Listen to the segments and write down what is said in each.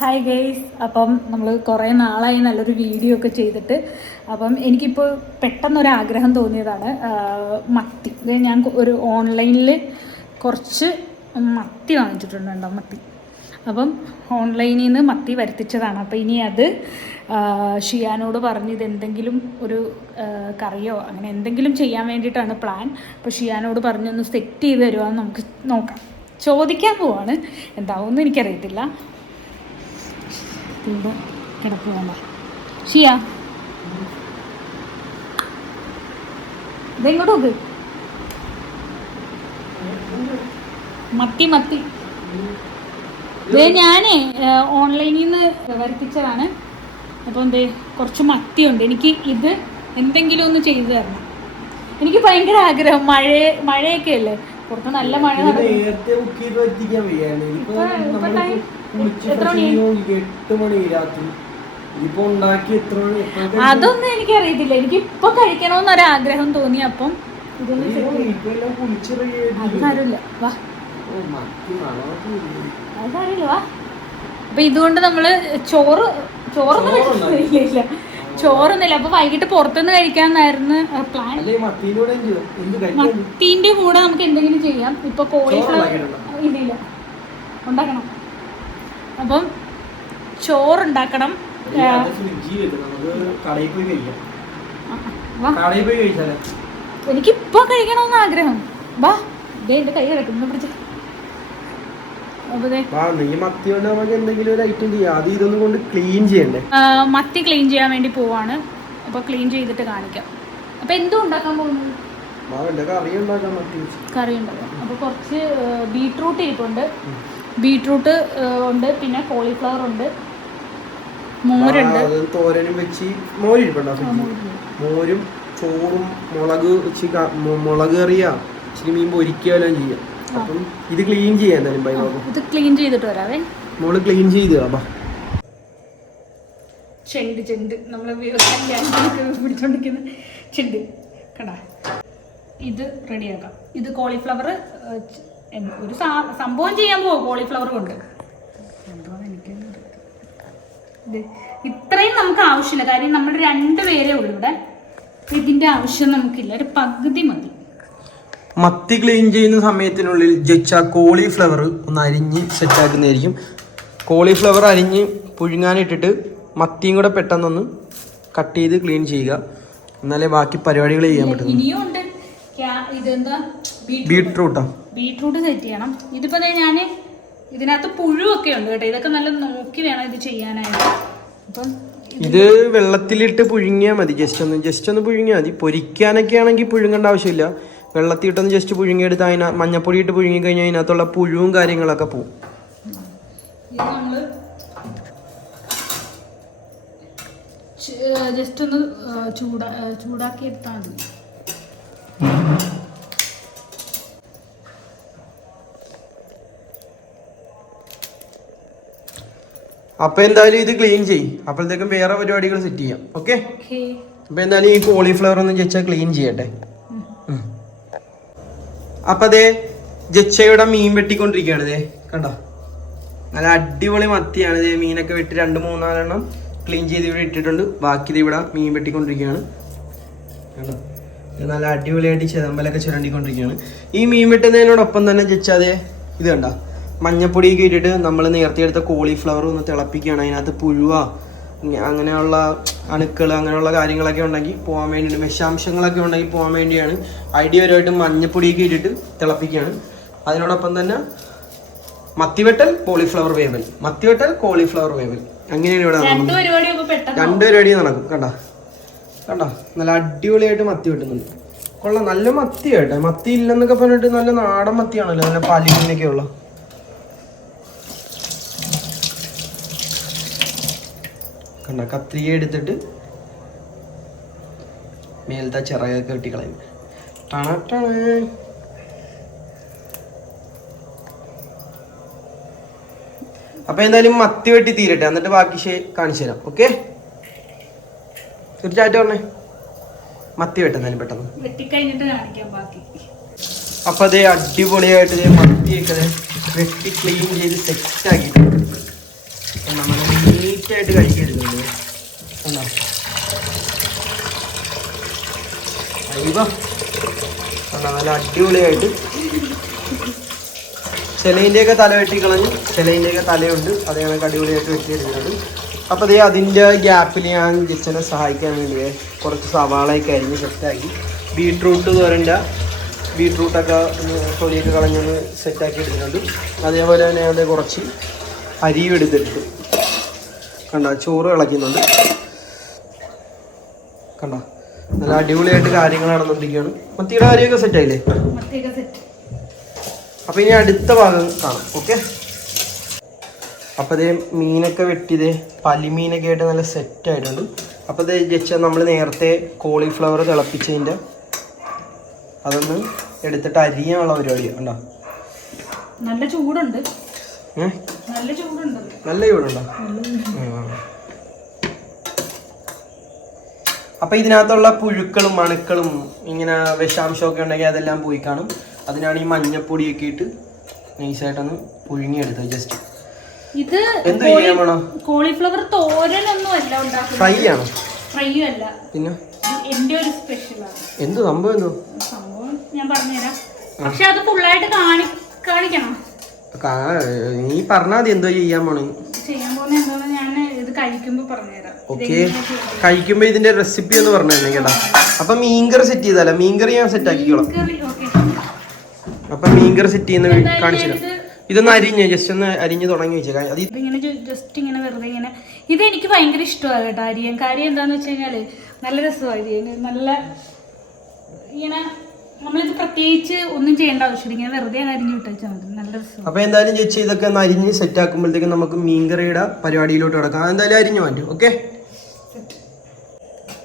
Hi guys, അപ്പം നമ്മൾ കുറേ നാളായി നല്ലൊരു വീഡിയോ ഒക്കെ ചെയ്തിട്ട്. അപ്പം എനിക്കിപ്പോൾ പെട്ടെന്നൊരാഗ്രഹം തോന്നിയതാണ്. മത്തി, ഞാൻ ഒരു ഓൺലൈനിൽ കുറച്ച് മത്തി വാങ്ങിച്ചിട്ടുണ്ടോ, മത്തി. അപ്പം ഓൺലൈനിൽ നിന്ന് മത്തി വരുത്തിച്ചതാണ്. അപ്പോൾ ഇനി അത് ഷിയാനോട് പറഞ്ഞ് ഇതെന്തെങ്കിലും ഒരു കറിയോ അങ്ങനെ എന്തെങ്കിലും ചെയ്യാൻ വേണ്ടിയിട്ടാണ് പ്ലാൻ. അപ്പോൾ ഷിയാനോട് പറഞ്ഞൊന്ന് സെറ്റ് ചെയ്ത് തരുവാന്ന് നമുക്ക് നോക്കാം. ചോദിക്കാൻ പോവാണ്, എന്താവുമെന്ന് എനിക്കറിയത്തില്ല. ഇവിടെ കിടപ്പ് വേണ്ട ഷിയ, ഇതെങ്ങോട്ട് നോക്ക്. മത്തി മത്തി ഇതേ ഞാനേ ഓൺലൈനിൽ നിന്ന് വരുത്തിച്ചതാണ്. അപ്പോൾ എന്തേ കുറച്ച് മത്തിയുണ്ട്. എനിക്ക് ഇത് എന്തെങ്കിലും ഒന്ന് ചെയ്തു തരണം. എനിക്ക് ഭയങ്കര ആഗ്രഹം. മഴയൊക്കെ അല്ലേ, പുറത്ത് നല്ല മഴ അതൊന്നും എനിക്കറിയത്തില്ല. എനിക്ക് ഇപ്പൊ കഴിക്കണമെന്നൊരാഗ്രഹം തോന്നി. അപ്പം അതറിയില്ല വാ, അതറിയില്ല വാ. അപ്പൊ ഇതുകൊണ്ട് നമ്മള് ചോറൊന്നുമില്ല. അപ്പൊ വൈകിട്ട് പുറത്തുനിന്ന് കഴിക്കാന്നായിരുന്നു പ്ലാൻ. മത്തീന്റെ കൂടെ നമുക്ക് എന്തെങ്കിലും ചെയ്യാം. ഇപ്പൊ കോളിഫ്ലവർ ഇല്ല, ഉണ്ടാക്കണം. അപ്പം ചോറുണ്ടാക്കണം. എനിക്കിപ്പൊ കഴിക്കണമെന്ന് ആഗ്രഹം. വാ, ഇതേ എന്റെ കൈ കിടക്കുന്നു പിടിച്ച. മത്തി ക്ലീൻ ചെയ്യാൻ വേണ്ടി പോവാണ്. അപ്പൊ ക്ലീൻ ചെയ്തിട്ട് കാണിക്കാം. അപ്പൊ എന്തോ ഉണ്ടാക്കാൻ പോകുന്നത്? കറി ഉണ്ടാക്കാം. അപ്പൊ കുറച്ച് ബീട്രൂട്ട് ഇരിപ്പുണ്ട്, ബീട്രൂട്ട് ഉണ്ട്, പിന്നെ കോളിഫ്ലവർ ഉണ്ട്, മോരുണ്ട്. തോരനും വെച്ച് മോരും ചോറും മുളക് കറിയാ ഇച്ചിരി മീൻ പൊരിക്കുകയെല്ലാം ചെയ്യാം. അപ്പം ഇത് ക്ലീൻ ചെയ്യാൻ ഇത് ക്ലീൻ ചെയ്തിട്ട് വരാവേ. മോള് ക്ലീൻ ചെയ്ത് ചെണ്ട് നമ്മള് പിടിച്ചോണ്ടിരിക്കുന്ന ചെണ്ട് കണ്ടാ. ഇത് റെഡിയാക്കാം. ഇത് കോളിഫ്ലവർ ഒരു സംഭവം ചെയ്യാൻ പോവോ കോളിഫ്ലവർ കൊണ്ട്. ഇത്രയും നമുക്ക് ആവശ്യമില്ല, കാര്യം നമ്മൾ 2 പേരേ ഉള്ളൂ ഇവിടെ. ഇതിന്റെ ആവശ്യം നമുക്കില്ല, ഒരു പകുതി മതി. മത്തി ക്ലീൻ ചെയ്യുന്ന സമയത്തിനുള്ളിൽ ജച്ച കോളിഫ്ലവർ ഒന്ന് അരിഞ്ഞ് സെറ്റാക്കുന്നതായിരിക്കും. കോളിഫ്ലവർ അരിഞ്ഞ് പുഴുങ്ങാനിട്ടിട്ട് മത്തിയും കൂടെ പെട്ടെന്നൊന്ന് കട്ട് ചെയ്ത് ക്ലീൻ ചെയ്യുക, എന്നാലേ ബാക്കി പരിപാടികൾ ചെയ്യാൻ പറ്റും. ബീട്രൂട്ട് സെറ്റ് ചെയ്യണം. ഇതിപ്പോ ഞാൻ ഇതിനകത്ത് പുഴുവൊക്കെ ഉണ്ട് കേട്ടോ. ഇതൊക്കെ നല്ല നോക്കി വേണം ഇത് ചെയ്യാനായിട്ട്. അപ്പം ഇത് വെള്ളത്തിലിട്ട് പുഴുങ്ങിയാൽ മതി. ജസ്റ്റ് ഒന്ന് പുഴുങ്ങിയാൽ മതി. പൊരിക്കാനൊക്കെ ആണെങ്കിൽ പുഴുങ്ങേണ്ട ആവശ്യമില്ല. വെള്ളത്തിലിട്ടൊന്ന് ജസ്റ്റ് പുഴുങ്ങിയെടുത്ത് മഞ്ഞപ്പൊടി ഇട്ട് പുഴുങ്ങി കഴിഞ്ഞാൽ അതിനകത്തുള്ള പുഴുവും കാര്യങ്ങളൊക്കെ പോവും. ജസ്റ്റ് ഒന്ന് ചൂടാക്കി എടുത്താൽ മതി. അപ്പൊ എന്തായാലും ഇത് ക്ലീൻ ചെയ്യും. അപ്പോഴത്തേക്കും വേറെ പരിപാടികൾ സെറ്റ് ചെയ്യാം. ഓക്കെ. അപ്പൊ എന്തായാലും ഈ കോളിഫ്ലവർ ഒന്ന് ജച്ച ക്ലീൻ ചെയ്യട്ടെ. അപ്പൊ അതേ ജച്ചയുടെ മീൻ വെട്ടിക്കൊണ്ടിരിക്കുകയാണ്. ഇതേ കണ്ടോ, നല്ല അടിപൊളി മത്തിയാണ്. ഇതേ മീനൊക്കെ വെട്ടി 2-3-4 എണ്ണം ക്ലീൻ ചെയ്ത് ഇവിടെ ഇട്ടിട്ടുണ്ട്. ബാക്കി ഇവിടെ മീൻ വെട്ടിക്കൊണ്ടിരിക്കുകയാണ്. കണ്ടോ, നല്ല അടിപൊളിയായിട്ട് ചെതമ്പലൊക്കെ ചുരണ്ടിക്കൊണ്ടിരിക്കുകയാണ്. ഈ മീൻ വെട്ടുന്നതിനോടൊപ്പം തന്നെ ജച്ചാതെ ഇത് കണ്ടോ, മഞ്ഞപ്പൊടിയൊക്കെ ഇട്ടിട്ട് നമ്മൾ നേരത്തെ എടുത്ത കോളിഫ്ലവർ ഒന്ന് തിളപ്പിക്കുകയാണ്. അതിനകത്ത് പുഴുവ അങ്ങനെയുള്ള അണുക്കൾ അങ്ങനെയുള്ള കാര്യങ്ങളൊക്കെ ഉണ്ടെങ്കിൽ പോകാൻ വേണ്ടിയിട്ട്, വിഷാംശങ്ങളൊക്കെ ഉണ്ടെങ്കിൽ പോകാൻ വേണ്ടിയാണ് ഐഡിയപരമായിട്ട് മഞ്ഞപ്പൊടിയൊക്കെ ഇട്ടിട്ട് തിളപ്പിക്കുകയാണ്. അതിനോടൊപ്പം തന്നെ മത്തിവെട്ടൽ കോളിഫ്ലവർ വേവൽ, അങ്ങനെയാണ് ഇവിടെ 2 പരിപാടി നടക്കും. കണ്ടോ നല്ല അടിപൊളിയായിട്ട് മത്തി വെട്ടുന്നുണ്ട്. കൊള്ളാം, നല്ല മത്തിയാട്ടെ. മത്തി ഇല്ലെന്നൊക്കെ പറഞ്ഞിട്ട് നല്ല നാടൻ മത്തിയാണല്ലോ, നല്ല പലിനൊക്കെ ഉള്ള. കണ്ട, കത്രിക എടുത്തിട്ട് മേലത്തെ ചിറകൊക്കെ വെട്ടിക്കളയും. അപ്പൊ എന്തായാലും മത്തി വെട്ടി തീരട്ടെ, എന്നിട്ട് ബാക്കി കാണിച്ചു തരാം. ഓക്കെ, തീർച്ചയായിട്ടും പറഞ്ഞേ മത്തി വെട്ടുന്നാലും പെട്ടെന്ന് വെട്ടിക്കഴിഞ്ഞിട്ട് കാണിക്കാം ബാക്കി. അപ്പൊ അതേ അടിപൊളിയായിട്ട് മത്തിയൊക്കെ വെട്ടി ക്ലീൻ ചെയ്ത് സെറ്റാക്കി നല്ല സെറ്റായിട്ട് കഴിക്കരുതല്ലോ. കണ്ടോ അയ്യോ കണ്ടോ നല്ല അടിപൊളിയായിട്ട്. ചിലതിൻ്റെയൊക്കെ തല വെട്ടിക്കളഞ്ഞ് ചിലതിൻ്റെയൊക്കെ തലയുണ്ട്, അത് ഞങ്ങൾക്ക് അടിപൊളിയായിട്ട് വെട്ടിയെടുക്കുന്നത്. അപ്പോൾ അതേ അതിൻ്റെ ഗ്യാപ്പിൽ ഞാൻ കിച്ചനെ സഹായിക്കാൻ വേണ്ടി കുറച്ച് സവാളയൊക്കെ അരിഞ്ഞ് സെറ്റാക്കി. ബീട്രൂട്ട് തോരൻ്റെ ബീട്രൂട്ടൊക്കെ തൊലിയൊക്കെ കളഞ്ഞൊന്ന് സെറ്റാക്കി എടുക്കുന്നുണ്ട്. അതേപോലെ തന്നെ അത് കുറച്ച് അരിയും എടുത്തിട്ട് കണ്ടോ ചോറ് ഇളക്കുന്നുണ്ട്. കണ്ടോ നല്ല അടിപൊളിയായിട്ട് കാര്യങ്ങൾ നടന്നുകൊണ്ടിരിക്കുകയാണ്. മത്തിയുടെ കാര്യമൊക്കെ സെറ്റായില്ലേ? അപ്പോൾ ഇനി അടുത്ത ഭാഗം കാണാം. ഓക്കെ. അപ്പോൾ അതേ മീനൊക്കെ വെട്ടിയതേ പല്ലിമീനൊക്കെ ആയിട്ട് നല്ല സെറ്റായിട്ടുണ്ട്. അപ്പോൾ ഇത് ജസ്റ്റ് നമ്മൾ നേരത്തെ കോളിഫ്ലവർ തിളപ്പിച്ചതിൻ്റെ അതൊന്ന് എടുത്തിട്ട് അരിയാനുള്ള പരിപാടിയാണ്. കണ്ടോ നല്ല ചൂടുണ്ട്. നല്ല ചൂടുണ്ടോ? അപ്പോൾ ഇതിനകത്തുള്ള പുഴുക്കളും മണുക്കളും ഇങ്ങനെ വിഷാംശമൊക്കെ ഉണ്ടെങ്കിൽ അതെല്ലാം പോയി കാണും. അതിനാണ് ഈ മഞ്ഞപ്പൊടിയൊക്കെ ഇട്ട് നൈസായിട്ടൊന്ന് പുഴുങ്ങിയെടുത്തത്. ജസ്റ്റ് ഇത് എന്ത് ചെയ്യാൻ വേണം? കോളിഫ്ലവർ തോരനൊന്നും അല്ല ഉണ്ടാക്കുന്നത്. ഫ്രൈ ആണോ? ഫ്രൈ അല്ല, പിന്നെ എന്റെ ഒരു സ്പെഷ്യലാണ്. എന്ത് സംഭവം? സംഭവം ഞാൻ പറഞ്ഞുതരാം, പക്ഷെ അത് ഫുള്ളായിട്ട് കാണിക്കണം. നീ പറഞ്ഞാൽ മതി എന്തോ ചെയ്യാൻ പോണേ. ചെയ്യാൻ പോകുന്ന എന്തോന്ന് ഞാൻ ഇത് കഴിക്കുമ്പോ പറഞ്ഞുതരാം. ഓക്കെ, കഴിക്കുമ്പോ ഇതിന്റെ റെസിപ്പി ഒന്ന് പറഞ്ഞു തന്നെ കേട്ടാ. അപ്പൊ മീൻകറി സെറ്റ് ചെയ്താലോ? മീൻകറി ഞാൻ സെറ്റ് ആക്കിക്കോളാം. അപ്പൊ മീൻകറി സെറ്റ് ചെയ്യുന്ന കാണിച്ചില്ല. ഇതൊന്ന് അരിഞ്ഞ് ജസ്റ്റ് ഒന്ന് അരിഞ്ഞ് തുടങ്ങി വെച്ചേക്കാം. ഇങ്ങനെ ജസ്റ്റ് ഇങ്ങനെ വെറുതെ ഇങ്ങനെ. ഇത് എനിക്ക് ഭയങ്കര ഇഷ്ടമാണ് കേട്ടോ അരിയാൻ. കാര്യം എന്താന്ന് വെച്ച് കഴിഞ്ഞാല് നല്ല രസമാണ് അരിയാൻ. നല്ല ഇങ്ങനെ നമ്മളിത് പ്രത്യേകിച്ച് ഒന്നും ചെയ്യേണ്ട ആവശ്യമില്ല, ഇങ്ങനെ വെറുതെ അരിഞ്ഞു വിട്ടാൽ മതി. നല്ല രസം. അപ്പൊ എന്തായാലും ചേച്ചി ഇതൊക്കെ ഒന്ന് അരിഞ്ഞ് സെറ്റ് ആക്കുമ്പോഴത്തേക്കും നമുക്ക് മീൻകറിയുടെ പരിപാടിയിലോട്ട് കിടക്കാം. എന്തായാലും അരിഞ്ഞു മാറ്റും. ഓക്കെ.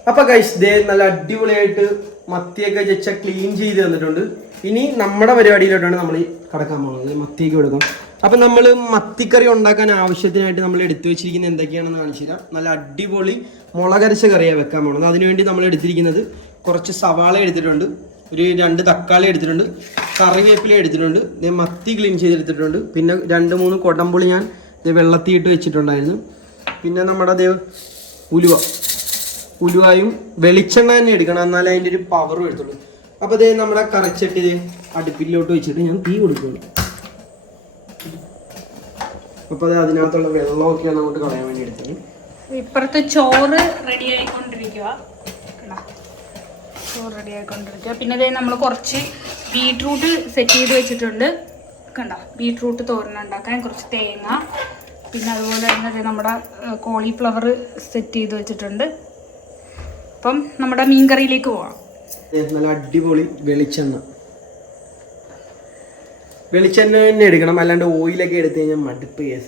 അപ്പൊ ഗൈസ് ദേ നല്ല അടിപൊളിയായിട്ട് മത്തിയൊക്കെ ജച്ച ക്ലീൻ ചെയ്ത് തന്നിട്ടുണ്ട്. ഇനി നമ്മുടെ പരിപാടിയിലോട്ടാണ് നമ്മൾ കടക്കാൻ പോകുന്നത്. മത്തിയൊക്കെ എടുക്കും. അപ്പം നമ്മൾ മത്തിക്കറി ഉണ്ടാക്കാൻ ആവശ്യത്തിനായിട്ട് നമ്മൾ എടുത്തു വെച്ചിരിക്കുന്നത് എന്തൊക്കെയാണെന്ന് കാണിച്ചില്ല. നല്ല അടിപൊളി മുളകരച്ച കറിയാണ് വെക്കാൻ പോകുന്നത്. അതിനുവേണ്ടി നമ്മൾ എടുത്തിരിക്കുന്നത് കുറച്ച് സവാള എടുത്തിട്ടുണ്ട്, ഒരു 2 തക്കാളി എടുത്തിട്ടുണ്ട്, കറിവേപ്പില എടുത്തിട്ടുണ്ട്, മത്തി ക്ലീൻ ചെയ്തെടുത്തിട്ടുണ്ട്, പിന്നെ 2-3 കൊടമ്പുളി ഞാൻ വെള്ളത്തിയിട്ട് വെച്ചിട്ടുണ്ടായിരുന്നു, പിന്നെ നമ്മുടെ ഉലുവായും വെളിച്ചെണ്ണ തന്നെ എടുക്കണം, എന്നാലേ അതിൻ്റെ ഒരു പവറും എടുത്തുള്ളൂ. അപ്പോൾ അതേ നമ്മുടെ കറച്ചട്ടി അടുപ്പിലോട്ട് വെച്ചിട്ട് ഞാൻ തീ കൊടുക്കുകയാണ്. അപ്പോൾ അത് അതിനകത്തുള്ള വെള്ളമൊക്കെയാണ് അങ്ങോട്ട് കളയാൻ വേണ്ടി എടുത്തത്. ഇപ്പുറത്ത് ചോറ് റെഡി ആയിക്കൊണ്ടിരിക്കുക. പിന്നെ അതേ നമ്മൾ കുറച്ച് ബീട്രൂട്ട് സെറ്റ് ചെയ്ത് വെച്ചിട്ടുണ്ട്. കണ്ടോ, ബീട്രൂട്ട് തോരൻ ഉണ്ടാക്കാൻ കുറച്ച് തേങ്ങ, പിന്നെ അതുപോലെ തന്നെ നമ്മുടെ കോളിഫ്ലവർ സെറ്റ് ചെയ്ത് വെച്ചിട്ടുണ്ട്. അപ്പം നമ്മുടെ മീൻകറിയിലേക്ക് പോവാം. നല്ല അടിപൊളി വെളിച്ചെണ്ണ തന്നെ എടുക്കണം, അല്ലാണ്ട് ഓയിലൊക്കെ എടുത്തു കഴിഞ്ഞാൽ മടുപ്പ് കേസ.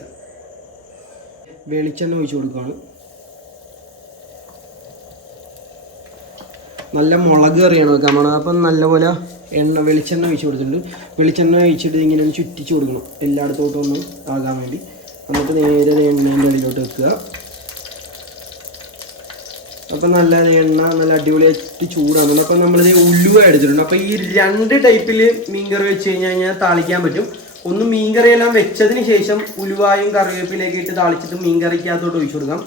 വെളിച്ചെണ്ണ ഒഴിച്ചു കൊടുക്കുകയാണ്. നല്ല മുളക് കറിയാണ് വെക്കാൻ പോണത്. അപ്പം നല്ലപോലെ വെളിച്ചെണ്ണ ഒഴിച്ചു കൊടുത്തിട്ടുണ്ട്. വെളിച്ചെണ്ണ ഒഴിച്ചിട്ട് ഇങ്ങനെ ഒന്ന് ചുറ്റിച്ച് കൊടുക്കണം എല്ലായിടത്തോട്ടും ഒന്ന് ആകാൻ വേണ്ടി. എന്നിട്ട് നേരെ എണ്ണേൻ്റെ അടിയിലോട്ട് വെക്കുക. അപ്പം നല്ല എണ്ണ നല്ല അടിപൊളിയായിട്ട് ചൂടാണ്. അപ്പം നമ്മളിത് ഉലുവ എടുത്തിട്ടുണ്ട്. അപ്പം ഈ 2 ടൈപ്പിൽ മീൻകറി വെച്ച് കഴിഞ്ഞാൽ താളിക്കാൻ പറ്റും. ഒന്ന് മീൻകറിയെല്ലാം വെച്ചതിന് ശേഷം ഉലുവായും കറിവേപ്പിലേക്ക് ഇട്ട് താളിച്ചിട്ട് മീൻകറിക്കകത്തോട്ട് ഒഴിച്ചു കൊടുക്കാം.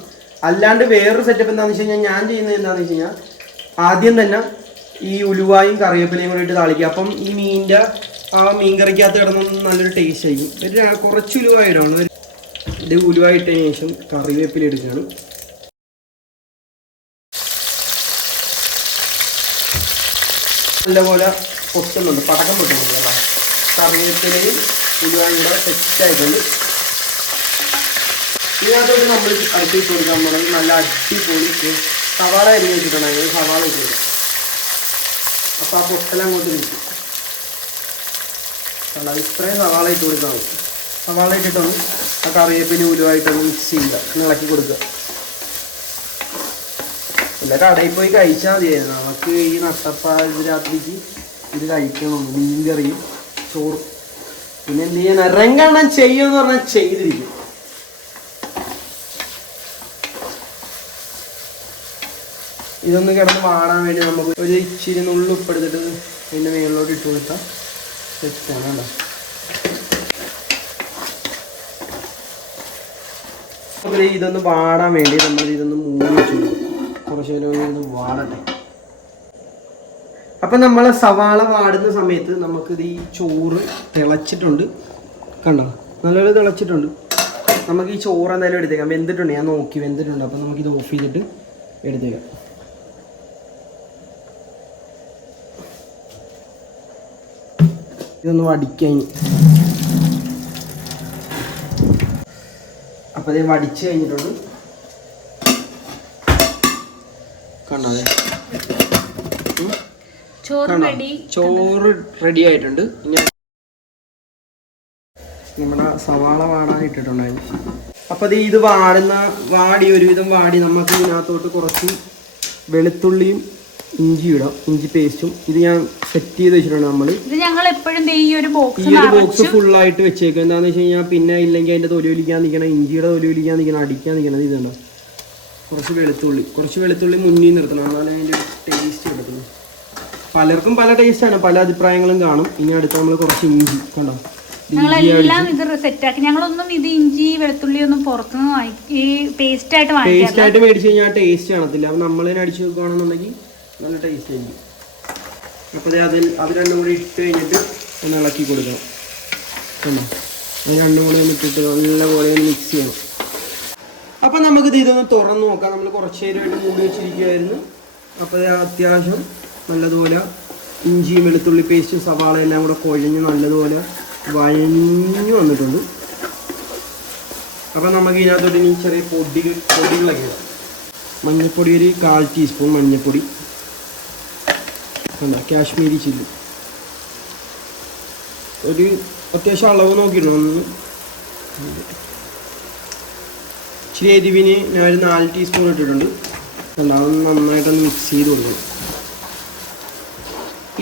അല്ലാണ്ട് വേറൊരു സെറ്റപ്പ് എന്താണെന്ന് വെച്ച് കഴിഞ്ഞാൽ ഞാൻ ചെയ്യുന്നത് എന്താണെന്ന് വെച്ച് കഴിഞ്ഞാൽ ആദ്യം തന്നെ ഈ ഉലുവായും കറിവേപ്പിലയും കൂടി ഇട്ട് താളിക്കുക. അപ്പം ഈ മീനിൻ്റെ ആ മീൻകറിക്കകത്ത് കിടന്ന് നല്ലൊരു ടേസ്റ്റ് ആയിരിക്കും. കുറച്ച് ഉലുവ ഇടണം. ഇത് ഉലുവ ഇട്ടതിന് ശേഷം കറിവേപ്പില എടുക്കുകയാണ്. നല്ലപോലെ പൊട്ടുന്നുണ്ട്, പടക്കം പൊട്ടുന്നുണ്ട് കേട്ടോ. കറിവേപ്പിലയും ഉലുവയും കൂടെ സെറ്റായിട്ടുണ്ട്. ഇതിനകത്തോട്ട് നമ്മൾ അടുപ്പിച്ച് കൊടുക്കാൻ പോകണമെങ്കിൽ നല്ല അടിപൊളി സവാള അരിഞ്ഞ് വെച്ചിട്ടുണ്ടെങ്കിൽ സവാള ഇട്ട് കൊടുക്കാം. അപ്പോൾ ആ പൊട്ടല അങ്ങോട്ട് നിൽക്കും. കണ്ടോ, ഇത്രയും സവാള ഇട്ട് കൊടുക്കാൻ മതി. സവാള ഇട്ടിട്ടൊന്ന് ആ കറിവേപ്പില ഉലുവായിട്ടൊന്ന് മിക്സ് ചെയ്യുക, ഇളക്കി കൊടുക്കുക. എല്ലാ കടയിൽ പോയി കഴിച്ചാൽ മതിയായിരുന്നു. നമുക്ക് ഈ നട്ടപ്പാതിരാത്രിക്ക് ഇത് കഴിക്കണം, മീൻകറിയും ചോറും. പിന്നെ എന്ത് ചെയ്യാൻ ഇറങ്ങണം ചെയ്യുമെന്ന് പറഞ്ഞാൽ ചെയ്തിരിക്കും. ഇതൊന്ന് കിടന്ന് വാടാൻ വേണ്ടി നമുക്ക് ഒരു ഇച്ചിരി നുള്ളുപ്പെടുത്തിട്ട് ഇതിൻ്റെ മേളിലോട്ട് ഇട്ട് കൊടുത്താൽ സെറ്റാണ് കേട്ടോ. അപ്പോൾ ഇതൊന്ന് വാടാൻ വേണ്ടി നമ്മൾ ഇതൊന്ന് മൂടി വെച്ചു കുറച്ച് നേരം ഇതൊന്ന് വാടട്ടെ. അപ്പം നമ്മൾ സവാള വാടുന്ന സമയത്ത് നമുക്കിത് ഈ ചോറ് തിളച്ചിട്ടുണ്ട്, കണ്ടോ നല്ലപോലെ തിളച്ചിട്ടുണ്ട്. നമുക്ക് ഈ ചോറ് എന്തായാലും എടുത്തേക്കാം. വെന്തിട്ടുണ്ട്, ഞാൻ നോക്കി വെന്തിട്ടുണ്ട്. അപ്പം നമുക്കിത് ഓഫ് ചെയ്തിട്ട് എടുത്തേക്കാം. ഇതൊന്ന് വടിക്കാൻ. അപ്പം ഇത് വടിച്ച് കഴിഞ്ഞിട്ടുണ്ട്, കണ്ടോ ചോറ് റെഡി ആയിട്ടുണ്ട്. ഇനി നമ്മുടെ സവാള വാടാൻ ഇട്ടിട്ടുണ്ടായിരുന്നു. അപ്പം ഇത് വാടി ഒരുവിധം വാടി നമുക്ക് ഇതിനകത്തോട്ട് കുറച്ച് വെളുത്തുള്ളിയും ഇഞ്ചി ഇടാം, ഇഞ്ചി പേസ്റ്റും. ഇത് ഞാൻ സെറ്റ് ചെയ്ത് വെച്ചിട്ടുണ്ട്. നമ്മൾ ഈ ഒരു ബോക്സ് ഫുള്ളായിട്ട് വെച്ചേക്കും. എന്താണെന്ന് വെച്ച് കഴിഞ്ഞാൽ പിന്നെ ഇല്ലെങ്കിൽ അതിൻ്റെ തൊലി ഒലിക്കാൻ നിൽക്കണം, ഇഞ്ചിയുടെ തൊലി ഒലിക്കാൻ നിൽക്കണം, അടിക്കാൻ നിൽക്കണം. ഇതുണ്ട് കുറച്ച് വെളുത്തുള്ളി മുന്നിൽ നിർത്തണം, എന്നാലും അതിൻ്റെ ടേസ്റ്റ് കിട്ടത്തുള്ളൂ. പലർക്കും പല ടേസ്റ്റാണ്, പല അഭിപ്രായങ്ങളും കാണും. ഇനി അടുത്ത് നമ്മൾ കുറച്ച് ഇഞ്ചി, കണ്ടോ ഞങ്ങളെല്ലാം ഇത് സെറ്റാക്കി. ഞങ്ങളൊന്നും ഇത് ഇഞ്ചി വെളുത്തുള്ളി ഒന്നും പുറത്തുനിന്ന് പേസ്റ്റ് ആയിട്ട് മേടിച്ച് കഴിഞ്ഞാൽ ടേസ്റ്റ് കാണത്തില്ല. അപ്പം നമ്മളതിനെ അടിച്ച് വെക്കുകയാണെന്നുണ്ടെങ്കിൽ നല്ല ടേസ്റ്റ് ആയിരിക്കും. അപ്പോൾ അത് രണ്ടും കൂടി ഇട്ട് കഴിഞ്ഞിട്ട് ഒന്ന് ഇളക്കി കൊടുക്കണം. കണ്ടോ അത് രണ്ടും കൂടി ഒന്ന് ഇട്ടിട്ട് നല്ലപോലെ ഒന്ന് മിക്സ് ചെയ്യണം. അപ്പം നമുക്കിത് ഇതൊന്ന് തുറന്ന് നോക്കാം. നമ്മൾ കുറച്ച് നേരമായിട്ട് മൂടി വെച്ചിരിക്കുമായിരുന്നു. അപ്പോൾ അത്യാവശ്യം നല്ലതുപോലെ ഇഞ്ചിയും വെളുത്തുള്ളി പേസ്റ്റും സവാള എല്ലാം കൂടെ കുഴഞ്ഞ് നല്ലതുപോലെ വഴഞ്ഞു വന്നിട്ടുണ്ട്. അപ്പം നമുക്ക് ഇതിനകത്തോട്ട് ഇനി ചെറിയ പൊടികളൊക്കെ ഇടാം. മഞ്ഞൾപ്പൊടി ഒരു 1/4 ടീസ്പൂൺ മഞ്ഞൾപ്പൊടി, കണ്ടോ കാശ്മീരി ചില്ലി ഒരു അത്യാവശ്യം അളവ് നോക്കിയിടണം. ഒന്ന് ഇച്ചിരി എരിവിന് ഞാൻ ഒരു 4 ടീസ്പൂൺ ഇട്ടിട്ടുണ്ട്. കണ്ടോ അതൊന്ന് നന്നായിട്ടൊന്ന് മിക്സ് ചെയ്ത് കൊടുക്കണം.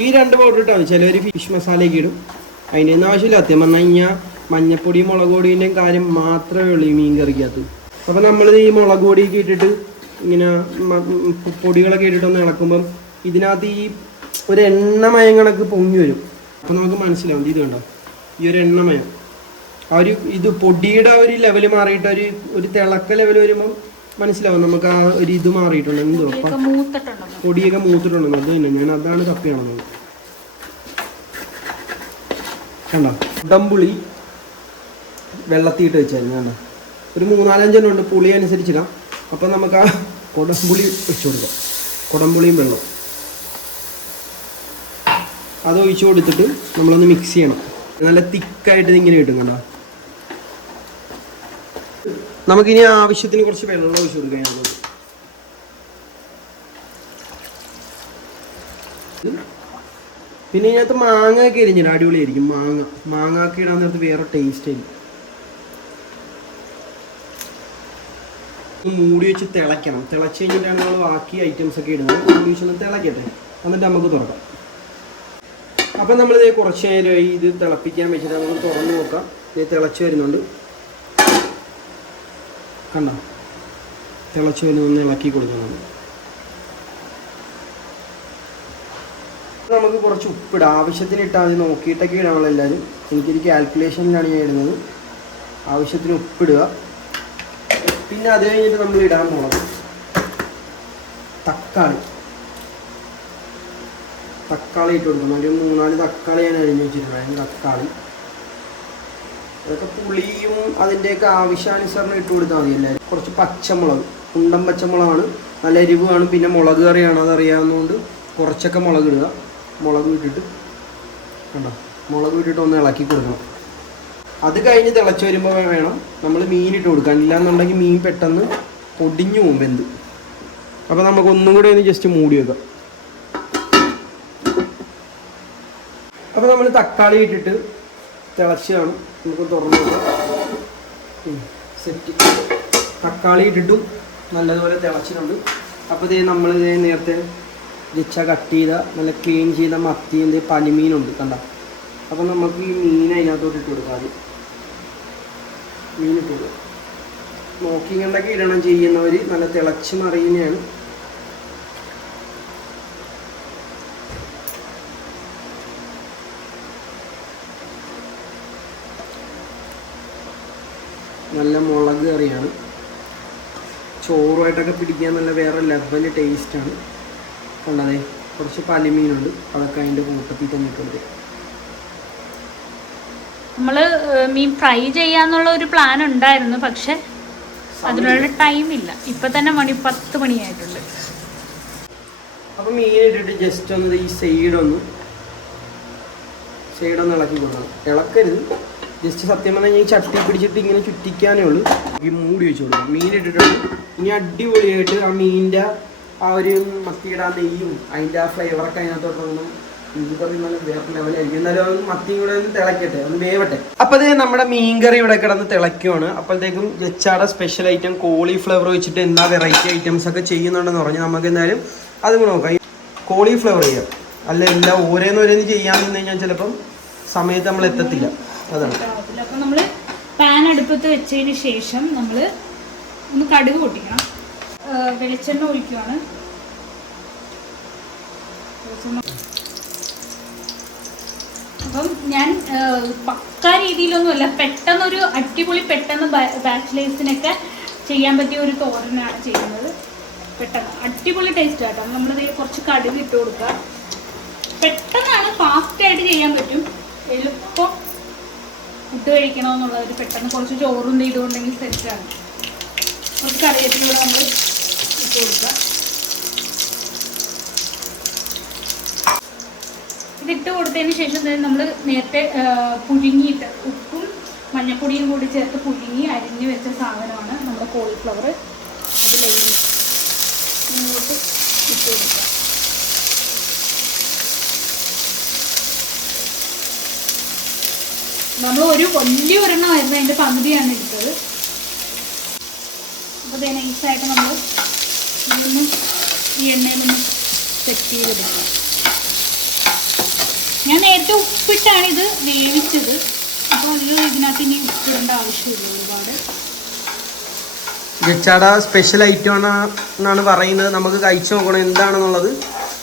ഈ 2 പൗഡർ ഇട്ടാൽ മതി. ചിലർ ഫിഷ് മസാലയൊക്കെ ഇടും, അതിൻ്റെ ഒന്നും ആവശ്യമില്ല. സത്യം പറഞ്ഞു കഴിഞ്ഞാൽ മഞ്ഞപ്പൊടിയും മുളക് പൊടിൻ്റെയും കാര്യം മാത്രമേ ഉള്ളൂ ഈ മീൻ കറിക്കകത്ത്. അപ്പോൾ നമ്മളിത് ഈ മുളക് പൊടിയൊക്കെ ഇട്ടിട്ട് ഇങ്ങനെ പൊടികളൊക്കെ ഇട്ടിട്ടൊന്ന് ഇളക്കുമ്പം ഇതിനകത്ത് ഈ ഒരു എണ്ണമയം കണക്ക് പൊങ്ങി വരും. അപ്പോൾ നമുക്ക് മനസ്സിലാവും. ഇത് കണ്ടോ ഈ ഒരു എണ്ണമയം, ആ ഒരു ഇത് പൊടിയുടെ ആ ഒരു ലെവല് മാറിയിട്ട് ഒരു തിളക്ക ലെവൽ വരുമ്പം മനസ്സിലാവും നമുക്ക് ആ ഒരു ഇത് മാറിയിട്ടുണ്ടെങ്കിൽ പൊടിയൊക്കെ മൂത്തിട്ടുണ്ടെന്ന്. അത് തന്നെ ഞാൻ അതാണ് തപ്പിയാണെന്ന്. കണ്ടോ ഉടമ്പുളി വെള്ളത്തിയിട്ട് വെച്ചായിരുന്നു. കണ്ടോ ഒരു 3-4 എണ്ണം ഉണ്ട്, പുളി അനുസരിച്ചിടാം. അപ്പം നമുക്ക് ആ കുടംപുളി വെച്ച് കൊടുക്കാം. കുടംപുളിയും വെള്ളം അത് ഒഴിച്ചു കൊടുത്തിട്ട് നമ്മളൊന്ന് മിക്സ് ചെയ്യണം. നല്ല തിക്കായിട്ട് ഇങ്ങനെ കിട്ടും. കണ്ടോ നമുക്കിനി ആവശ്യത്തിന് കുറച്ച് വെള്ളം ഒഴിച്ചു കൊടുക്കാം. പിന്നെ ഇതിനകത്ത് മാങ്ങ ഒക്കെ എരിഞ്ഞിട്ട് അടിപൊളിയായിരിക്കും. മാങ്ങാക്കി ഇടാൻ നേരത്ത് വേറെ ടേസ്റ്റ് ആയിരിക്കും. മൂടി വെച്ച് തിളയ്ക്കണം. തിളച്ച് കഴിഞ്ഞിട്ടാണ് നമ്മൾ ബാക്കി ഐറ്റംസ് ഒക്കെ ഇടുന്നത്. മൂടി വെച്ചൊന്ന് തിളക്കട്ടെ, എന്നിട്ട് നമുക്ക് തുറക്കാം. അപ്പം നമ്മളിത് കുറച്ച് നേരം ഇത് തിളപ്പിക്കാൻ വെച്ചിട്ട് നമുക്ക് തുറന്ന് നോക്കാം. ഇത് തിളച്ച് വരുന്നുണ്ട്, കണ്ടോ തിളച്ച് വരുന്നൊന്ന് ഇളക്കി കൊടുക്കണം. നമുക്ക് കുറച്ച് ഉപ്പിടാം. ആവശ്യത്തിന് ഇട്ടാൽ മതി, നോക്കിയിട്ടൊക്കെ ഇടാനുള്ള എല്ലാവരും. എനിക്കൊരു കാൽക്കുലേഷനിലാണ് ഞാൻ ഇടുന്നത്. ആവശ്യത്തിന് ഉപ്പിടുക. പിന്നെ അത് കഴിഞ്ഞിട്ട് നമ്മൾ ഇടാൻ പോണത് തക്കാളി ഇട്ട് കൊടുക്കണം. ഒരു 3-4 തക്കാളി ഞാൻ അരിഞ്ഞ് വെച്ചിട്ടുണ്ടായിരുന്നു. തക്കാളി അതൊക്കെ പുളിയും അതിൻ്റെയൊക്കെ ആവശ്യാനുസരണം ഇട്ട് കൊടുത്താൽ മതി എല്ലാവരും. കുറച്ച് പച്ചമുളക്, കുണ്ടൻ പച്ചമുളകാണ്, നല്ല എരിവാണ്. പിന്നെ മുളക് കറിയാണ്, അതറിയാവുന്നതുകൊണ്ട് കുറച്ചൊക്കെ മുളക് ഇടുക. മുളക് ഇട്ടിട്ട് കണ്ടോ മുളക് ഇട്ടിട്ട് ഒന്ന് ഇളക്കി കൊടുക്കണം. അത് കഴിഞ്ഞ് തിളച്ച് വരുമ്പോൾ വേണം നമ്മൾ മീനിട്ട് കൊടുക്കാൻ. ഇല്ലാന്നുണ്ടെങ്കിൽ മീൻ പെട്ടെന്ന് പൊടിഞ്ഞു പോകും വെന്ത്. അപ്പോൾ നമുക്ക് ഒന്നും കൂടി ഒന്ന് ജസ്റ്റ് മൂടി വെക്കാം. അപ്പോൾ നമ്മൾ തക്കാളി ഇട്ടിട്ട് തിളച്ചാണ്, നമുക്ക് തുറന്ന് വെക്കാം. സെറ്റ് തക്കാളി ഇട്ടിട്ടും നല്ലതുപോലെ തിളച്ചിട്ടുണ്ട്. അപ്പോൾ ഇതേ നമ്മൾ നേരത്തെ കട്ട് ചെയ്ത നല്ല ക്ലീൻ ചെയ്ത മത്തി പനിമീനുണ്ട്, കണ്ട. അപ്പോൾ നമുക്ക് ഈ മീൻ അതിനകത്തോട്ട് ഇട്ട് കൊടുക്കാം. മീൻ ഇട്ട് കൊടുക്കാം. നോക്കി കണ്ടൊക്കെ ഇടണം ചെയ്യുന്നവർ. നല്ല തിളച്ച് മറിയുന്നതാണ്. നല്ല മുളക് കറിയാണ്. ചോറുമായിട്ടൊക്കെ പിടിക്കാൻ നല്ല വേറെ ലെവൽ ടേസ്റ്റാണ്. കണ്ടതേ കുറച്ച് പലിമീനുണ്ട്, അതൊക്കെ അതിൻ്റെ കൂട്ടത്തിൽ തന്നെ ഇട്ടുണ്ട്. നമ്മൾ മീൻ ഫ്രൈ ചെയ്യാന്നുള്ള ഒരു പ്ലാൻ ഉണ്ടായിരുന്നു, പക്ഷെ അതിനുള്ള ടൈമില്ല. ഇപ്പം തന്നെ 10 മണിയായിട്ടുണ്ട്. അപ്പം മീൻ ഇട്ടിട്ട് ജസ്റ്റ് ഒന്ന് ഈ സൈഡൊന്ന് ഇളക്കി കൊടുക്കണം. ഇളക്കരുത്, ജസ്റ്റ് സത്യം പറഞ്ഞാൽ ഈ ചട്ടി പിടിച്ചിട്ട് ഇങ്ങനെ ചുറ്റിക്കാനേ ഉള്ളൂ. ഈ മൂടി വെച്ച് കൊടുക്കും. മീൻ ഇട്ടിട്ടുണ്ട്. ഇനി അടിപൊളിയായിട്ട് ആ മീനിൻ്റെ ആ ഒരു മത്തിയുടെ ആ നെയ്യും അതിൻ്റെ ആ ഫ്ലേവറൊക്കെ അതിനകത്തോട്ടൊന്നും വേറെ ലെവലായിരിക്കും. എന്നാലും മത്തിയും കൂടെ ഒന്ന് തിളക്കട്ടെ, ഒന്ന് വേവട്ടെ. അപ്പോൾ അതേ നമ്മുടെ മീൻകറി ഇവിടെ കിടന്ന് തിളയ്ക്കുവാണ്. അപ്പോഴത്തേക്കും ജച്ചാടെ സ്പെഷ്യൽ ഐറ്റം കോളിഫ്ലവർ വെച്ചിട്ട് എന്താ വെറൈറ്റി ഐറ്റംസ് ഒക്കെ ചെയ്യുന്നുണ്ടെന്ന് പറഞ്ഞ് നമുക്ക് എന്തായാലും അതും നോക്കാം. കോളിഫ്ലവർ ചെയ്യാം, അല്ല എല്ലാം ഓരോന്നോരോന്ന് ചെയ്യാൻ നിന്ന് കഴിഞ്ഞാൽ ചിലപ്പം സമയത്ത് നമ്മൾ എത്തത്തില്ല. അതാണ്. അപ്പം നമ്മൾ പാൻ അടുപ്പത്ത് വെച്ചതിന് ശേഷം നമ്മൾ ഒന്ന് കടുക് പൊട്ടിക്കണം. വെളിച്ചെണ്ണ ഒഴിക്കുവാണ്. അപ്പം ഞാൻ പക്ക രീതിയിലൊന്നുമല്ല, പെട്ടെന്നൊരു അടിപൊളി പെട്ടെന്ന് ബാച്ചിലേഴ്സിനൊക്കെ ചെയ്യാൻ പറ്റിയ ഒരു തോരനാണ് ചെയ്യുന്നത്. പെട്ടെന്ന് അടിപൊളി ടേസ്റ്റ് ആട്ടോ. നമ്മളിത് കുറച്ച് കടുക് ഇട്ട് കൊടുക്കുക. പെട്ടെന്നാണ്, ഫാസ്റ്റായിട്ട് ചെയ്യാൻ പറ്റും. എളുപ്പം ഫുഡ് കഴിക്കണമെന്നുള്ളവർ പെട്ടെന്ന് കുറച്ച് ചോറും ചെയ്തുകൊണ്ടെങ്കിൽ സെറ്റാണ്. കുറച്ച് കറിവേപ്പിലൂടെ നമ്മൾ ഇട്ട് കൊടുക്കുക. ഇതിട്ട് കൊടുത്തതിന് ശേഷം നമ്മൾ നേരത്തെ പുഴുങ്ങിയിട്ട് ഉപ്പും മഞ്ഞപ്പൊടിയും കൂടി ചേർത്ത് പുഴുങ്ങി അരിഞ്ഞ് വെച്ച സാധനമാണ് നമ്മുടെ കോളിഫ്ലവർ. അതിലേക്ക് ഇങ്ങോട്ട് ഇട്ട് കൊടുക്കുക. നമ്മൾ ഒരു വലിയ ഒരെണ്ണമായിരുന്നു, അതിൻ്റെ പകുതിയാണ് എടുത്തത്. അപ്പോൾ ഇത് നൈസായിട്ട് നമ്മൾ ഇതൊന്ന് ഈ എണ്ണയിലൊന്ന് സെറ്റ് ചെയ്തെടുക്കുക. ഞാൻ നേരത്തെ ഉപ്പിട്ടാണ് ഇത് വേവിച്ചത്, അപ്പോൾ ഇതിനകത്ത് ഇനി ഉപ്പിടേണ്ട ആവശ്യമില്ല ഒരുപാട്. ജച്ചാടെ സ്പെഷ്യൽ ഐറ്റം എന്നാണ് പറയുന്നത്. നമുക്ക് കഴിച്ചു നോക്കണം എന്താണെന്നുള്ളത്.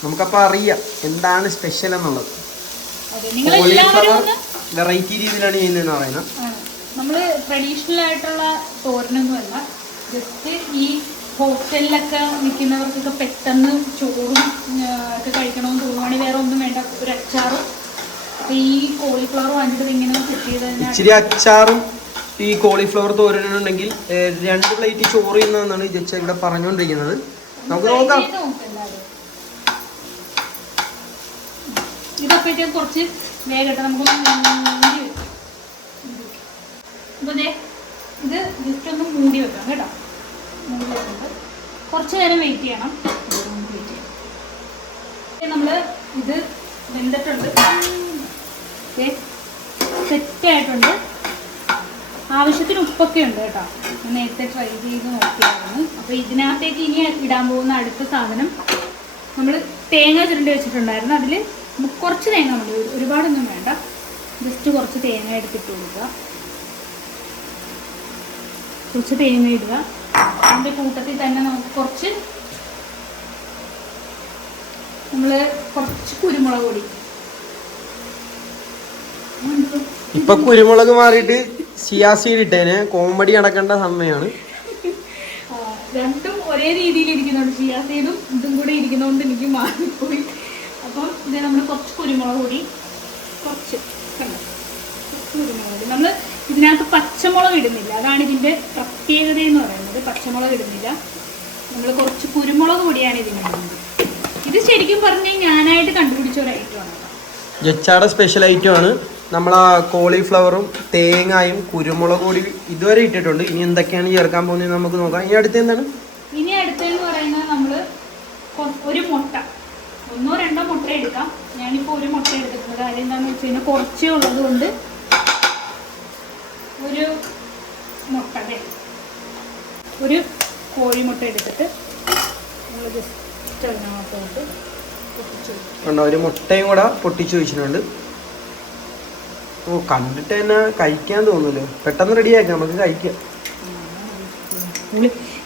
നമുക്കപ്പോൾ അറിയാം എന്താണ് സ്പെഷ്യൽ എന്നുള്ളത്. വെറൈറ്റി രീതിയിലാണ് ചെയ്യുന്നതെന്ന് പറയുന്നത്. നമ്മൾ ട്രഡീഷണൽ ആയിട്ടുള്ള തോരനൊന്നുമല്ല, ജസ്റ്റ് ഈ ഹോസ്റ്റലിലൊക്കെ നിൽക്കുന്നവർക്കൊക്കെ പെട്ടെന്ന് ചോറും ഒക്കെ കഴിക്കണമെന്ന് തോന്നുവാണെങ്കിൽ വേറെ ഒന്നും വേണ്ട, ഒരു അച്ചാറും ഈ കോളിഫ്ലവർ വാങ്ങിച്ചിട്ട് ഇങ്ങനെ സെറ്റ് ചെയ്ത് ഇച്ചിരി അച്ചാറും ഈ കോളിഫ്ലവർ തോരനുണ്ടെങ്കിൽ 2 പ്ലേറ്റ് ചോറ് ചെയ്യുന്നതെന്നാണ് ജച്ച ഇവിടെ പറഞ്ഞുകൊണ്ടിരിക്കുന്നത്. നമുക്ക് നോക്കാം. ഇതപ്പോഴത്തേക്ക് കുറച്ച് വേഗട്ടെ, നമുക്ക് അപ്പോൾ ഇത് ജസ്റ്റ് ഒന്ന് മൂടി വെക്കാം കേട്ടോ. മൂടി വെച്ചിട്ട് കുറച്ച് നേരം വെയിറ്റ് ചെയ്യണം. നമ്മൾ ഇത് വെന്തിട്ടുണ്ട്, സെറ്റായിട്ടുണ്ട്. ആവശ്യത്തിന് ഉപ്പൊക്കെ ഉണ്ട് കേട്ടോ. ഞാൻ നേരത്തെ ട്രൈ ചെയ്ത് നോക്കിയായിരുന്നു. അപ്പോൾ ഇതിനകത്തേക്ക് ഇനി ഇടാൻ പോകുന്ന അടുത്ത സാധനം നമ്മൾ തേങ്ങ ചുരണ്ടി വെച്ചിട്ടുണ്ടായിരുന്നു. അതിൽ കുറച്ച് തേങ്ങ മതി, ഒരുപാടൊന്നും വേണ്ട. ജസ്റ്റ് കുറച്ച് തേങ്ങ എടുത്തിട്ട് കൊടുക്കുക. കുറച്ച് തേങ്ങ ഇടുക. അതിൻ്റെ കൂട്ടത്തിൽ തന്നെ നമുക്ക് കുറച്ച് കുരുമുളക് പൊടി. ഇപ്പൊ കുരുമുളക് മാറിയിട്ട് സിയാസീഡ് ഇട്ടേനെ കോമഡി നടക്കേണ്ട സമയമാണ്. രണ്ടും ഒരേ രീതിയിൽ ഇരിക്കുന്നുണ്ട്, സിയാസീഡും ഇതും കൂടി ഇരിക്കുന്നതുകൊണ്ട് എനിക്ക് മാറിപ്പോയി. അപ്പം ഇത് നമ്മൾ കുറച്ച് കുരുമുളക് പൊടി, കുറച്ച് കുരുമുളക് പൊടി. നമ്മൾ ഇതിനകത്ത് പച്ചമുളക് ഇടുന്നില്ല, അതാണ് ഇതിൻ്റെ പ്രത്യേകത എന്ന് പറയുന്നത്. പച്ചമുളക് ഇടുന്നില്ല, നമ്മൾ കുറച്ച് കുരുമുളക് പൊടിയാണ് ഇതിനുള്ളത്. ഇത് ശരിക്കും പറഞ്ഞാൽ ഞാനായിട്ട് കണ്ടുപിടിച്ച ഒരു ഐറ്റമാണ്. ജച്ചാടെ സ്പെഷ്യൽ ഐറ്റമാണ്. നമ്മൾ ആ കോളിഫ്ലവറും തേങ്ങയും കുരുമുളക് പൊടി ഇതുവരെ ഇട്ടിട്ടുണ്ട്. ഇനി എന്തൊക്കെയാണ് ചേർക്കാൻ പോകുന്നത് നമുക്ക് നോക്കാം. ഇനി അടുത്ത് എന്താണ്? ഇനി അടുത്തെന്ന് പറയുന്നത് നമ്മൾ ഒരു മുട്ട, 1-2 മുട്ട എടുക്കാം. ഞാനിപ്പോൾ ഒരു മുട്ട എടുത്തിട്ടുണ്ട്. കാര്യം എന്താണെന്ന് വെച്ച് കഴിഞ്ഞാൽ കുറച്ചേ ഉള്ളത് കൊണ്ട് ഒരു മുട്ട, ഒരു കോഴിമുട്ട എടുത്തിട്ട് നമ്മൾ ജസ്റ്റ് അതിനകത്തോട്ട് പൊട്ടിച്ചു. ഒരു മുട്ടയും കൂടെ പൊട്ടിച്ചു വെച്ചിട്ടുണ്ട്. ഓ, കണ്ടിട്ട് തന്നെ കഴിക്കാൻ തോന്നുമല്ലോ. പെട്ടെന്ന് റെഡിയാക്കാം, നമുക്ക് കഴിക്കാം.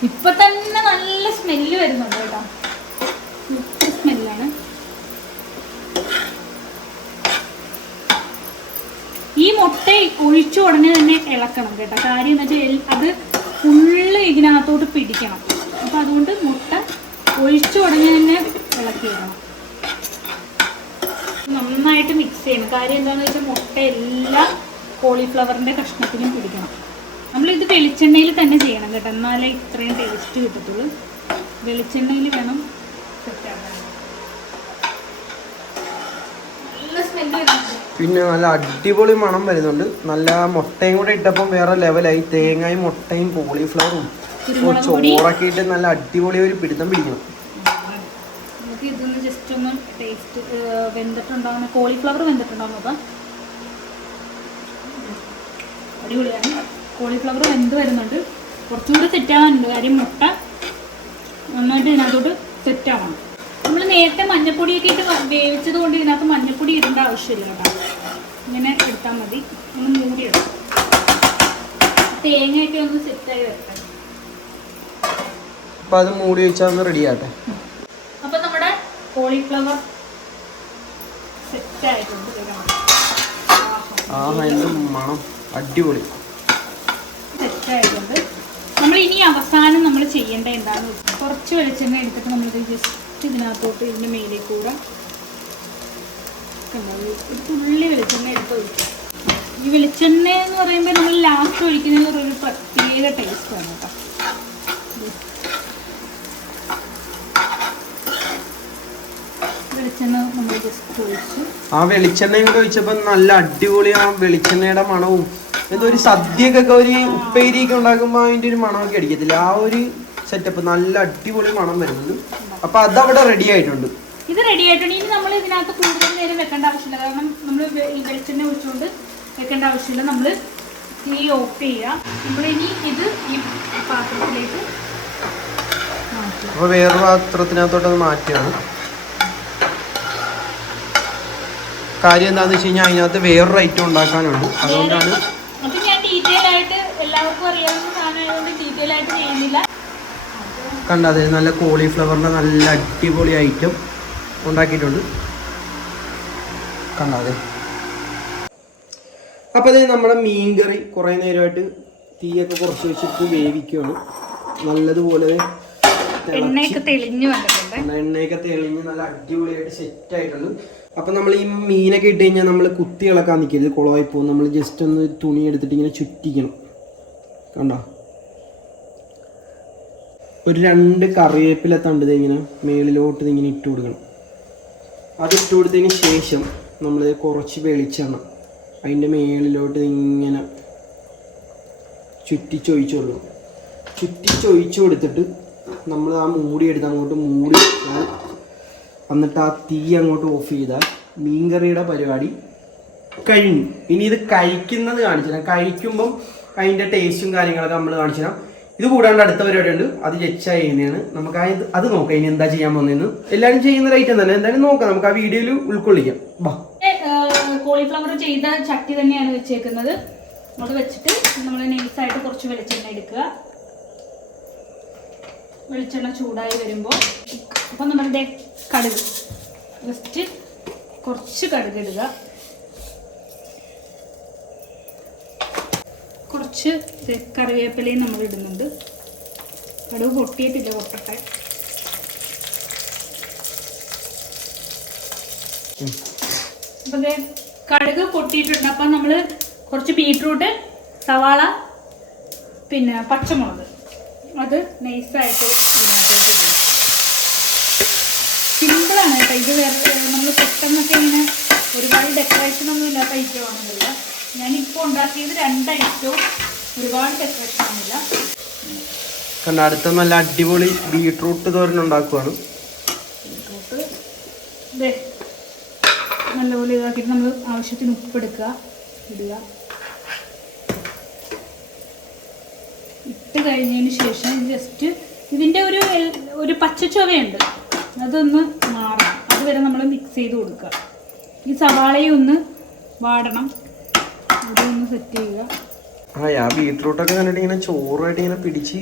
ഇപ്പൊ തന്നെ നല്ല സ്മെല്ല് വരുന്നുണ്ട് കേട്ടോ. സ്മെല്ലാണ്. ഈ മുട്ട ഒഴിച്ച ഉടനെ തന്നെ ഇളക്കണം കേട്ടോ. കാര്യം എന്ന് വെച്ചാൽ അത് ഫുള്ള് ഇതിനകത്തോട്ട് പിടിക്കണം. അപ്പോൾ അതുകൊണ്ട് മുട്ട ഒഴിച്ചു ഉടനെ തന്നെ ഇളക്കിയിടണം. നന്നായിട്ട് മിക്സ് ചെയ്യണം. കാര്യം എന്താണെന്ന് വെച്ചാൽ മുട്ട എല്ലാ കോളിഫ്ലവറിൻ്റെ കഷ്ണത്തിനും പിടിക്കണം. നമ്മളിത് വെളിച്ചെണ്ണയിൽ തന്നെ ചെയ്യണം കേട്ടോ, എന്നാലേ ഇത്രയും ടേസ്റ്റ് കിട്ടത്തുള്ളൂ. വെളിച്ചെണ്ണയിൽ വേണം സെറ്റാക്കാൻ. നല്ല സ്മെല്ല് വരുന്നുണ്ട്. പിന്നെ നല്ല അടിപൊളി മണം വരുന്നുണ്ട്. നല്ല മുട്ടയും കൂടെ ഇട്ടപ്പം വേറെ ലെവലായി. തേങ്ങയും മുട്ടയും കോളിഫ്ലവറും ചോറൊക്കെ ഇട്ട് നല്ല അടിപൊളി ഒരു പിടുത്തം പിടിക്കണം. നമുക്ക് ഇതൊന്ന് ജസ്റ്റ് ഒന്ന് ടേസ്റ്റ് വെന്തിട്ടുണ്ടാകുന്ന കോളിഫ്ലവർ വെന്തിട്ടുണ്ടാകും. അപ്പം അടിപൊളിയാണ്. കോളിഫ്ലവർ വെന്ത് വരുന്നുണ്ട്. കുറച്ചുകൂടി സെറ്റാകാനുണ്ട്. കാര്യം മുട്ട നന്നായിട്ട് ഇതിനകത്തോട്ട് സെറ്റാവണം. നമ്മൾ നേരത്തെ മഞ്ഞപ്പൊടിയൊക്കെ ഇട്ട് വേവിച്ചത് കൊണ്ട് ഇതിനകത്ത് മഞ്ഞപ്പൊടി ഇടേണ്ട ആവശ്യമില്ല കേട്ടോ. ഇങ്ങനെ എടുത്താൽ മതി. ഒന്ന് മൂടിയിടാം. തേങ്ങയൊക്കെ ഒന്ന് സെറ്റായി വരട്ടെ. അപ്പം അത് മൂടി വെച്ചാൽ ഒന്ന് റെഡി ആട്ടെ. അപ്പം നമ്മുടെ കോളിഫ്ലവർ സെറ്റായിട്ടുണ്ട്. എന്ത് മണം, അടിപൊളി സെറ്റായിട്ടുണ്ട്. നമ്മൾ ഇനി അവസാനം നമ്മൾ ചെയ്യേണ്ട എന്താണെന്ന് വെച്ചാൽ കുറച്ച് വെളിച്ചെണ്ണ എടുത്തിട്ട് നമ്മളിത് ജസ്റ്റ് ഇതിനകത്തോട്ട് ഇതിൻ്റെ മേലെ കൂടെ ഒരു തുള്ളി വെളിച്ചെണ്ണ എടുത്ത് ഒഴിക്കുക. ഈ വെളിച്ചെണ്ണ എന്ന് പറയുമ്പോൾ നമ്മൾ ലാസ്റ്റ് ഒഴിക്കുന്നതിന് ഒരു പ്രത്യേക ടേസ്റ്റാണ് കേട്ടോ. വെളിച്ചെണ്ണ നമ്മൾ ജസ്റ്റ് ഒഴിച്ചു. ആ വെളിച്ചെണ്ണയും കൂടെ ഒഴിച്ചപ്പോൾ നല്ല അടിപൊളി ആ വെളിച്ചെണ്ണയുടെ മണവും എന്തൊരു സദ്യയൊക്കെ ഒരു ഉപ്പേരിയൊക്കെ ഉണ്ടാക്കുമ്പോൾ അതിൻ്റെ ഒരു മണമൊക്കെ അടിക്കത്തില്ല. ആ ഒരു സെറ്റപ്പ് നല്ല അടിപൊളി മണം വരുന്നത്. അപ്പൊ അതവിടെ റെഡി ആയിട്ടുണ്ട്. ഇത് റെഡി ആയിട്ടുണ്ട്. ഇനി നമ്മൾ ഇതിനകത്ത് കൂടുതൽ നേരം വെക്കേണ്ട ആവശ്യമില്ല. കാരണം നമ്മൾ ഈ വെളിച്ചെണ്ണ ഒഴിച്ചുകൊണ്ട് വെക്കേണ്ട ആവശ്യമില്ല. നമ്മൾ തീ ഓഫ് ചെയ്യുക. നമ്മളിനി ഇത് ഈ പാത്രത്തിലേക്ക് മാറ്റുക. അപ്പോൾ വേറൊരു പാത്രത്തിനകത്തോട്ടത് മാറ്റുകയാണ്. കാര്യം എന്താണെന്ന് വെച്ച് കഴിഞ്ഞാൽ അതിനകത്ത് വേറൊരു ഐറ്റം ഉണ്ടാക്കാനുണ്ട്. അതുകൊണ്ടാണ് അത് ഞാൻ ഡീറ്റെയിൽ ആയിട്ട് എല്ലാവർക്കും അറിയാവുന്ന സാധനമായതുകൊണ്ട് ഡീറ്റെയിൽ ആയിട്ട് ചെയ്യുന്നില്ല. കണ്ടത് നല്ല കോളിഫ്ലവറിൻ്റെ നല്ല അടിപൊളി ഐറ്റം ഉണ്ടാക്കിയിട്ടുണ്ട്. കണ്ടത്. അപ്പോൾ അത് നമ്മുടെ മീൻ കറി കുറേ നേരമായിട്ട് തീയൊക്കെ കുറച്ച് വെച്ചിട്ട് വേവിക്കുകയാണ്. നല്ലതുപോലെ എണ്ണയൊക്കെ തെളിഞ്ഞ് വന്നിട്ടുണ്ട്. എണ്ണയൊക്കെ തെളിഞ്ഞ് നല്ല അടിപൊളിയായിട്ട് സെറ്റ് ആയിട്ടുണ്ട്. അപ്പം നമ്മൾ ഈ മീനൊക്കെ ഇട്ട് കഴിഞ്ഞാൽ നമ്മൾ കുത്തി ഇളക്കാൻ നിൽക്കരുത്, കുളമായി പോകും. നമ്മൾ ജസ്റ്റ് ഒന്ന് തുണി എടുത്തിട്ട് ഇങ്ങനെ ചുറ്റിക്കണം. കണ്ടോ? ഒരു 2 കറിവേപ്പില തണ്ടത് ഇങ്ങനെ മേളിലോട്ട് ഇങ്ങനെ ഇട്ട് കൊടുക്കണം. അത് ഇട്ട് കൊടുത്തതിന് ശേഷം നമ്മൾ കുറച്ച് വെളിച്ചെണ്ണ അതിൻ്റെ മേളിലോട്ട് ഇങ്ങനെ ചുറ്റിച്ചൊഴിച്ചു കൊടുക്കണം. ചുറ്റിച്ചൊഴിച്ചു കൊടുത്തിട്ട് നമ്മൾ ആ മൂടി എടുത്ത് അങ്ങോട്ട് മൂടി എന്നിട്ട് ആ തീ അങ്ങോട്ട് ഓഫ് ചെയ്താൽ മീൻകറിയുടെ പരിപാടി കഴിഞ്ഞു. ഇനി ഇത് കഴിക്കുന്നത് കാണിച്ചു തരാം. കഴിക്കുമ്പം അതിൻ്റെ ടേസ്റ്റും കാര്യങ്ങളൊക്കെ നമ്മൾ കാണിച്ചു തരാം. ഇത് കൂടാണ്ട് അടുത്ത പരിപാടി ഉണ്ട്, അത് ജച്ച ചെയ്യുന്നതാണ്. നമുക്ക് അത് നോക്കാം ഇനി എന്താ ചെയ്യാൻ പോകുന്നതെന്ന്. എല്ലാവരും ചെയ്യുന്ന ഐറ്റം തന്നെ എന്തായാലും നോക്കാം, നമുക്ക് ആ വീഡിയോയിൽ ഉൾക്കൊള്ളിക്കാം. ബാ, കോളിഫ്ലവർ ചെയ്ത ചട്ടി തന്നെയാണ് വെച്ചേക്കുന്നത്. അത് വെച്ചിട്ട് നമ്മൾ നൈസായിട്ട് കുറച്ച് വെളിച്ചെണ്ണ എടുക്കുക. വെളിച്ചെണ്ണ ചൂടായി വരുമ്പോൾ അപ്പം നമ്മളുടെ കടുക് ജസ്റ്റ് കുറച്ച് കടുക് ഇടുക. കുറച്ച് കറിവേപ്പിലയും നമ്മൾ ഇടുന്നുണ്ട്. കടുക് പൊട്ടിയിട്ടില്ല, പൊട്ടട്ടെ. അപ്പം കടുക് പൊട്ടിയിട്ടുണ്ട്. അപ്പം നമ്മൾ കുറച്ച് ബീട്രൂട്ട്, സവാള, പിന്നെ പച്ചമുളക് അത് നൈസായിട്ട് ഇതിനകത്തേക്ക് ഇടുക. സിമ്പിളാണ് കേട്ടോ ഇത്. വേറെ നമ്മൾ പെട്ടെന്നൊക്കെ ഇങ്ങനെ ഒരുപാട് ഡെക്കറേഷനൊന്നും ഇല്ലാത്ത ഐറ്റമാണെന്നില്ല. ഞാനിപ്പോൾ ഉണ്ടാക്കിയത് 2 ഐറ്റവും ഒരുപാട് ഡെക്കറേഷനൊന്നുമില്ല. കണ്ട അടുത്ത നല്ല അടിപൊളി ബീട്രൂട്ട് തോരൻ ഉണ്ടാക്കുവാണ്. ബീട്രൂട്ട് ഇതേ നല്ലപോലെ ഇതാക്കിയിട്ട് നമ്മൾ ആവശ്യത്തിന് ഉപ്പെടുക്കുക, ഇടുക. ഇട്ട് കഴിഞ്ഞതിന് ശേഷം ജസ്റ്റ് ഇതിൻ്റെ ഒരു പച്ച ചുവയുണ്ട്, അതൊന്ന് മാറണം. അതുവരെ നമ്മൾ മിക്സ് ചെയ്ത് കൊടുക്കുക. ഈ സവാളയും ഒന്ന് വാടണം, അതൊന്ന് സെറ്റ് ചെയ്യുക. ആ ബീട്രൂട്ടൊക്കെ കണ്ടിട്ട് ഇങ്ങനെ ചോറായിട്ട് ഇങ്ങനെ പിടിച്ച്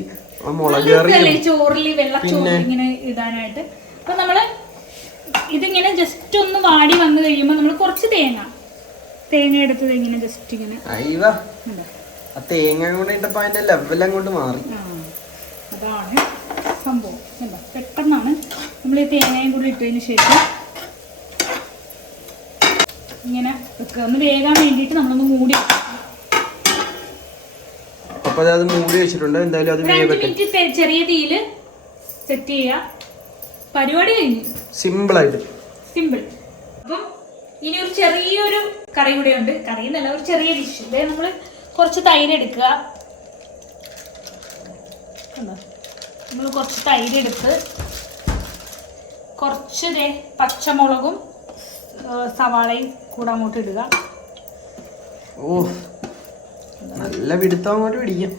മുളക് കറി ചോറിൽ വെള്ളച്ചോറ് ഇങ്ങനെ ഇടാനായിട്ട്. അപ്പം നമ്മൾ ഇതിങ്ങനെ ജസ്റ്റ് ഒന്ന് വാടി വന്നു കഴിയുമ്പോൾ നമ്മൾ കുറച്ച് തേങ്ങ എടുത്തത് ഇങ്ങനെ ജസ്റ്റ് ഇങ്ങനെ തേങ്ങ കൂടെ ഇട്ടപ്പോൾ അതിന്റെ ലെവൽ അങ്ങോട്ട് മാറി. അതാണ് സംഭവം. നമ്മൾ ഈ തേങ്ങയും കൂടി ഇട്ടതിന് ശേഷം ഇങ്ങനെ വെക്കുക. ഒന്ന് വേകാൻ വേണ്ടിയിട്ട് നമ്മളൊന്ന് മൂടി അപ്പൊ അത് മൂടി വെച്ചിട്ടുണ്ട്. എന്തായാലും അത് 5 മിനിറ്റ് ചെറിയ തീയിൽ സെറ്റ് ചെയ്യുക. പരിപാടി കഴിഞ്ഞു. സിമ്പിൾ. അപ്പം ഇനി ഒരു ചെറിയൊരു കറി കൂടെ ഉണ്ട്. കറി എന്നല്ല, ഒരു ചെറിയ ഡിഷ്. അതായത് നമ്മൾ കുറച്ച് തൈര് എടുക്കുക. നമ്മൾ കുറച്ച് തൈര് എടുത്ത് കുറച്ച് പച്ചമുളകും സവാളയും കൂടെ അങ്ങോട്ട് ഇടുക. ഓ നല്ല പിടുത്തം അങ്ങോട്ട് പിടിക്കാം.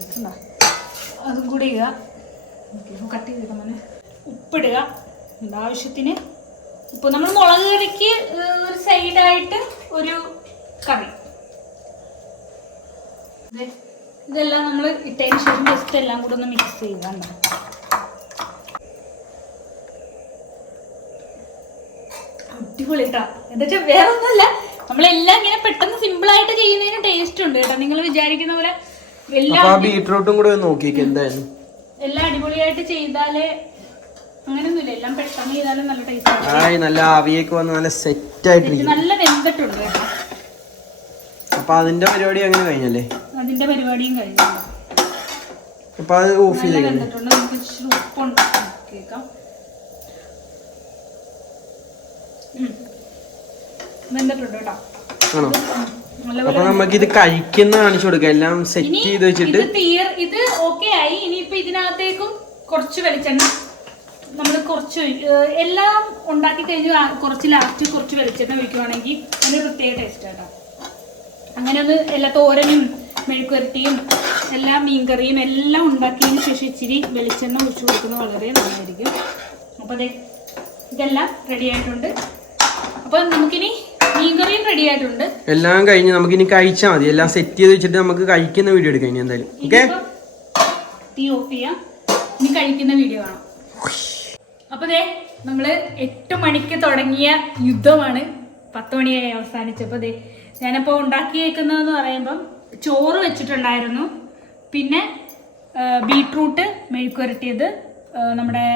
അതും കൂടി ഇടുക. കട്ട് ചെയ്തിട്ട് മോനെ. ഉപ്പിടുക, ആവശ്യത്തിന് ഉപ്പ്. നമ്മൾ മുളക് കറിക്ക് ഒരു സൈഡായിട്ട് ഒരു കറി. ഇതെല്ലാം നമ്മൾ ഇട്ടതിന് ശേഷം ജസ്റ്റ് എല്ലാം കൂടെ ഒന്ന് മിക്സ് ചെയ്യുക. അടിപൊളി കേട്ടോ. എന്താ വെച്ചാൽ വേറെ ഒന്നുമല്ല, നമ്മളെല്ലാം ഇങ്ങനെ പെട്ടെന്ന് സിമ്പിൾ ആയിട്ട് ചെയ്യുന്നതിന് ടേസ്റ്റ് ഉണ്ട് കേട്ടോ. നിങ്ങൾ വിചാരിക്കുന്ന പോലെ ബീട്രൂട്ടും കൂടെ നോക്കിയേക്ക് എന്തായാലും. എല്ലാം അടിപൊളിയായിട്ട് ചെയ്താലേ അങ്ങനെയൊന്നുമില്ല, എല്ലാം പെട്ടെന്ന് ചെയ്താലും നല്ല ടേസ്റ്റ്. നല്ല ആവിയൊക്കെ വന്ന് നല്ല സെറ്റ് ആയിട്ടിരിക്കും. നല്ല വെന്തിട്ടുണ്ട് കേട്ടോ. അപ്പൊ അതിന്റെ പരിപാടി അങ്ങനെ കഴിഞ്ഞല്ലേ? അതിന്റെ പരിപാടിയും കഴിഞ്ഞു. അപ്പൊ അത് ഓഫ് ചെയ്തേക്കാം. നമുക്ക് ഇച്ചിരി ഉപ്പുണ്ട് കേൾക്കാം. വെന്തിട്ടുണ്ട് കേട്ടോ. ആണോ? അപ്പൊ നമുക്ക് ഇത് കഴിക്കുന്ന കാണിച്ചു കൊടുക്കാം. എല്ലാം സെറ്റ് ചെയ്ത് വെച്ചിട്ട് ഇത് ഓക്കെ ആയി. ഇനിയിപ്പോ ഇതിനകത്തേക്കും കുറച്ച് വെളിച്ചെണ്ണ നമ്മൾ കുറച്ച് എല്ലാം ഉണ്ടാക്കി കഴിഞ്ഞ് കുറച്ച് ലാസ്റ്റ് കുറച്ച് വെളിച്ചെണ്ണ ഒഴിക്കുവാണെങ്കിൽ അതിന് പ്രത്യേക ടേസ്റ്റ് കേട്ടോ. അങ്ങനെ ഒന്ന് എല്ലാ തോരനും മെഴുക്കുവരട്ടിയും എല്ലാം മീൻകറിയും എല്ലാം ഉണ്ടാക്കിയതിന് ശേഷം ഇച്ചിരി വെളിച്ചെണ്ണ ഒഴിച്ചു കൊടുക്കുന്നത് വളരെ നന്നായിരിക്കും. അപ്പോൾ അതെ ഇതെല്ലാം റെഡി ആയിട്ടുണ്ട്. അപ്പോൾ നമുക്കിനി മീൻകറിയും റെഡി ആയിട്ടുണ്ട്. എല്ലാം കഴിഞ്ഞ് നമുക്കിനി കഴിച്ചാൽ മതി. എല്ലാം സെറ്റ് ചെയ്ത് വെച്ചിട്ട് നമുക്ക് കഴിക്കുന്ന വീഡിയോ എടുക്കാം ഇനി എന്തായാലും. ഓക്കെ, തീ ഓഫ് ചെയ്യാം. ഇനി കഴിക്കുന്ന വീഡിയോ കാണാം. അപ്പൊ ദേ നമ്മള് 8 മണിക്ക് തുടങ്ങിയ യുദ്ധമാണ് 10 മണിയായി അവസാനിച്ചപ്പോൾ ദേ ഞാനിപ്പോൾ ഉണ്ടാക്കിയേക്കുന്നതെന്ന് പറയുമ്പം ചോറ് വെച്ചിട്ടുണ്ടായിരുന്നു, പിന്നെ ബീട്രൂട്ട് മെഴുക്കുവരട്ടിയത്, നമ്മുടെ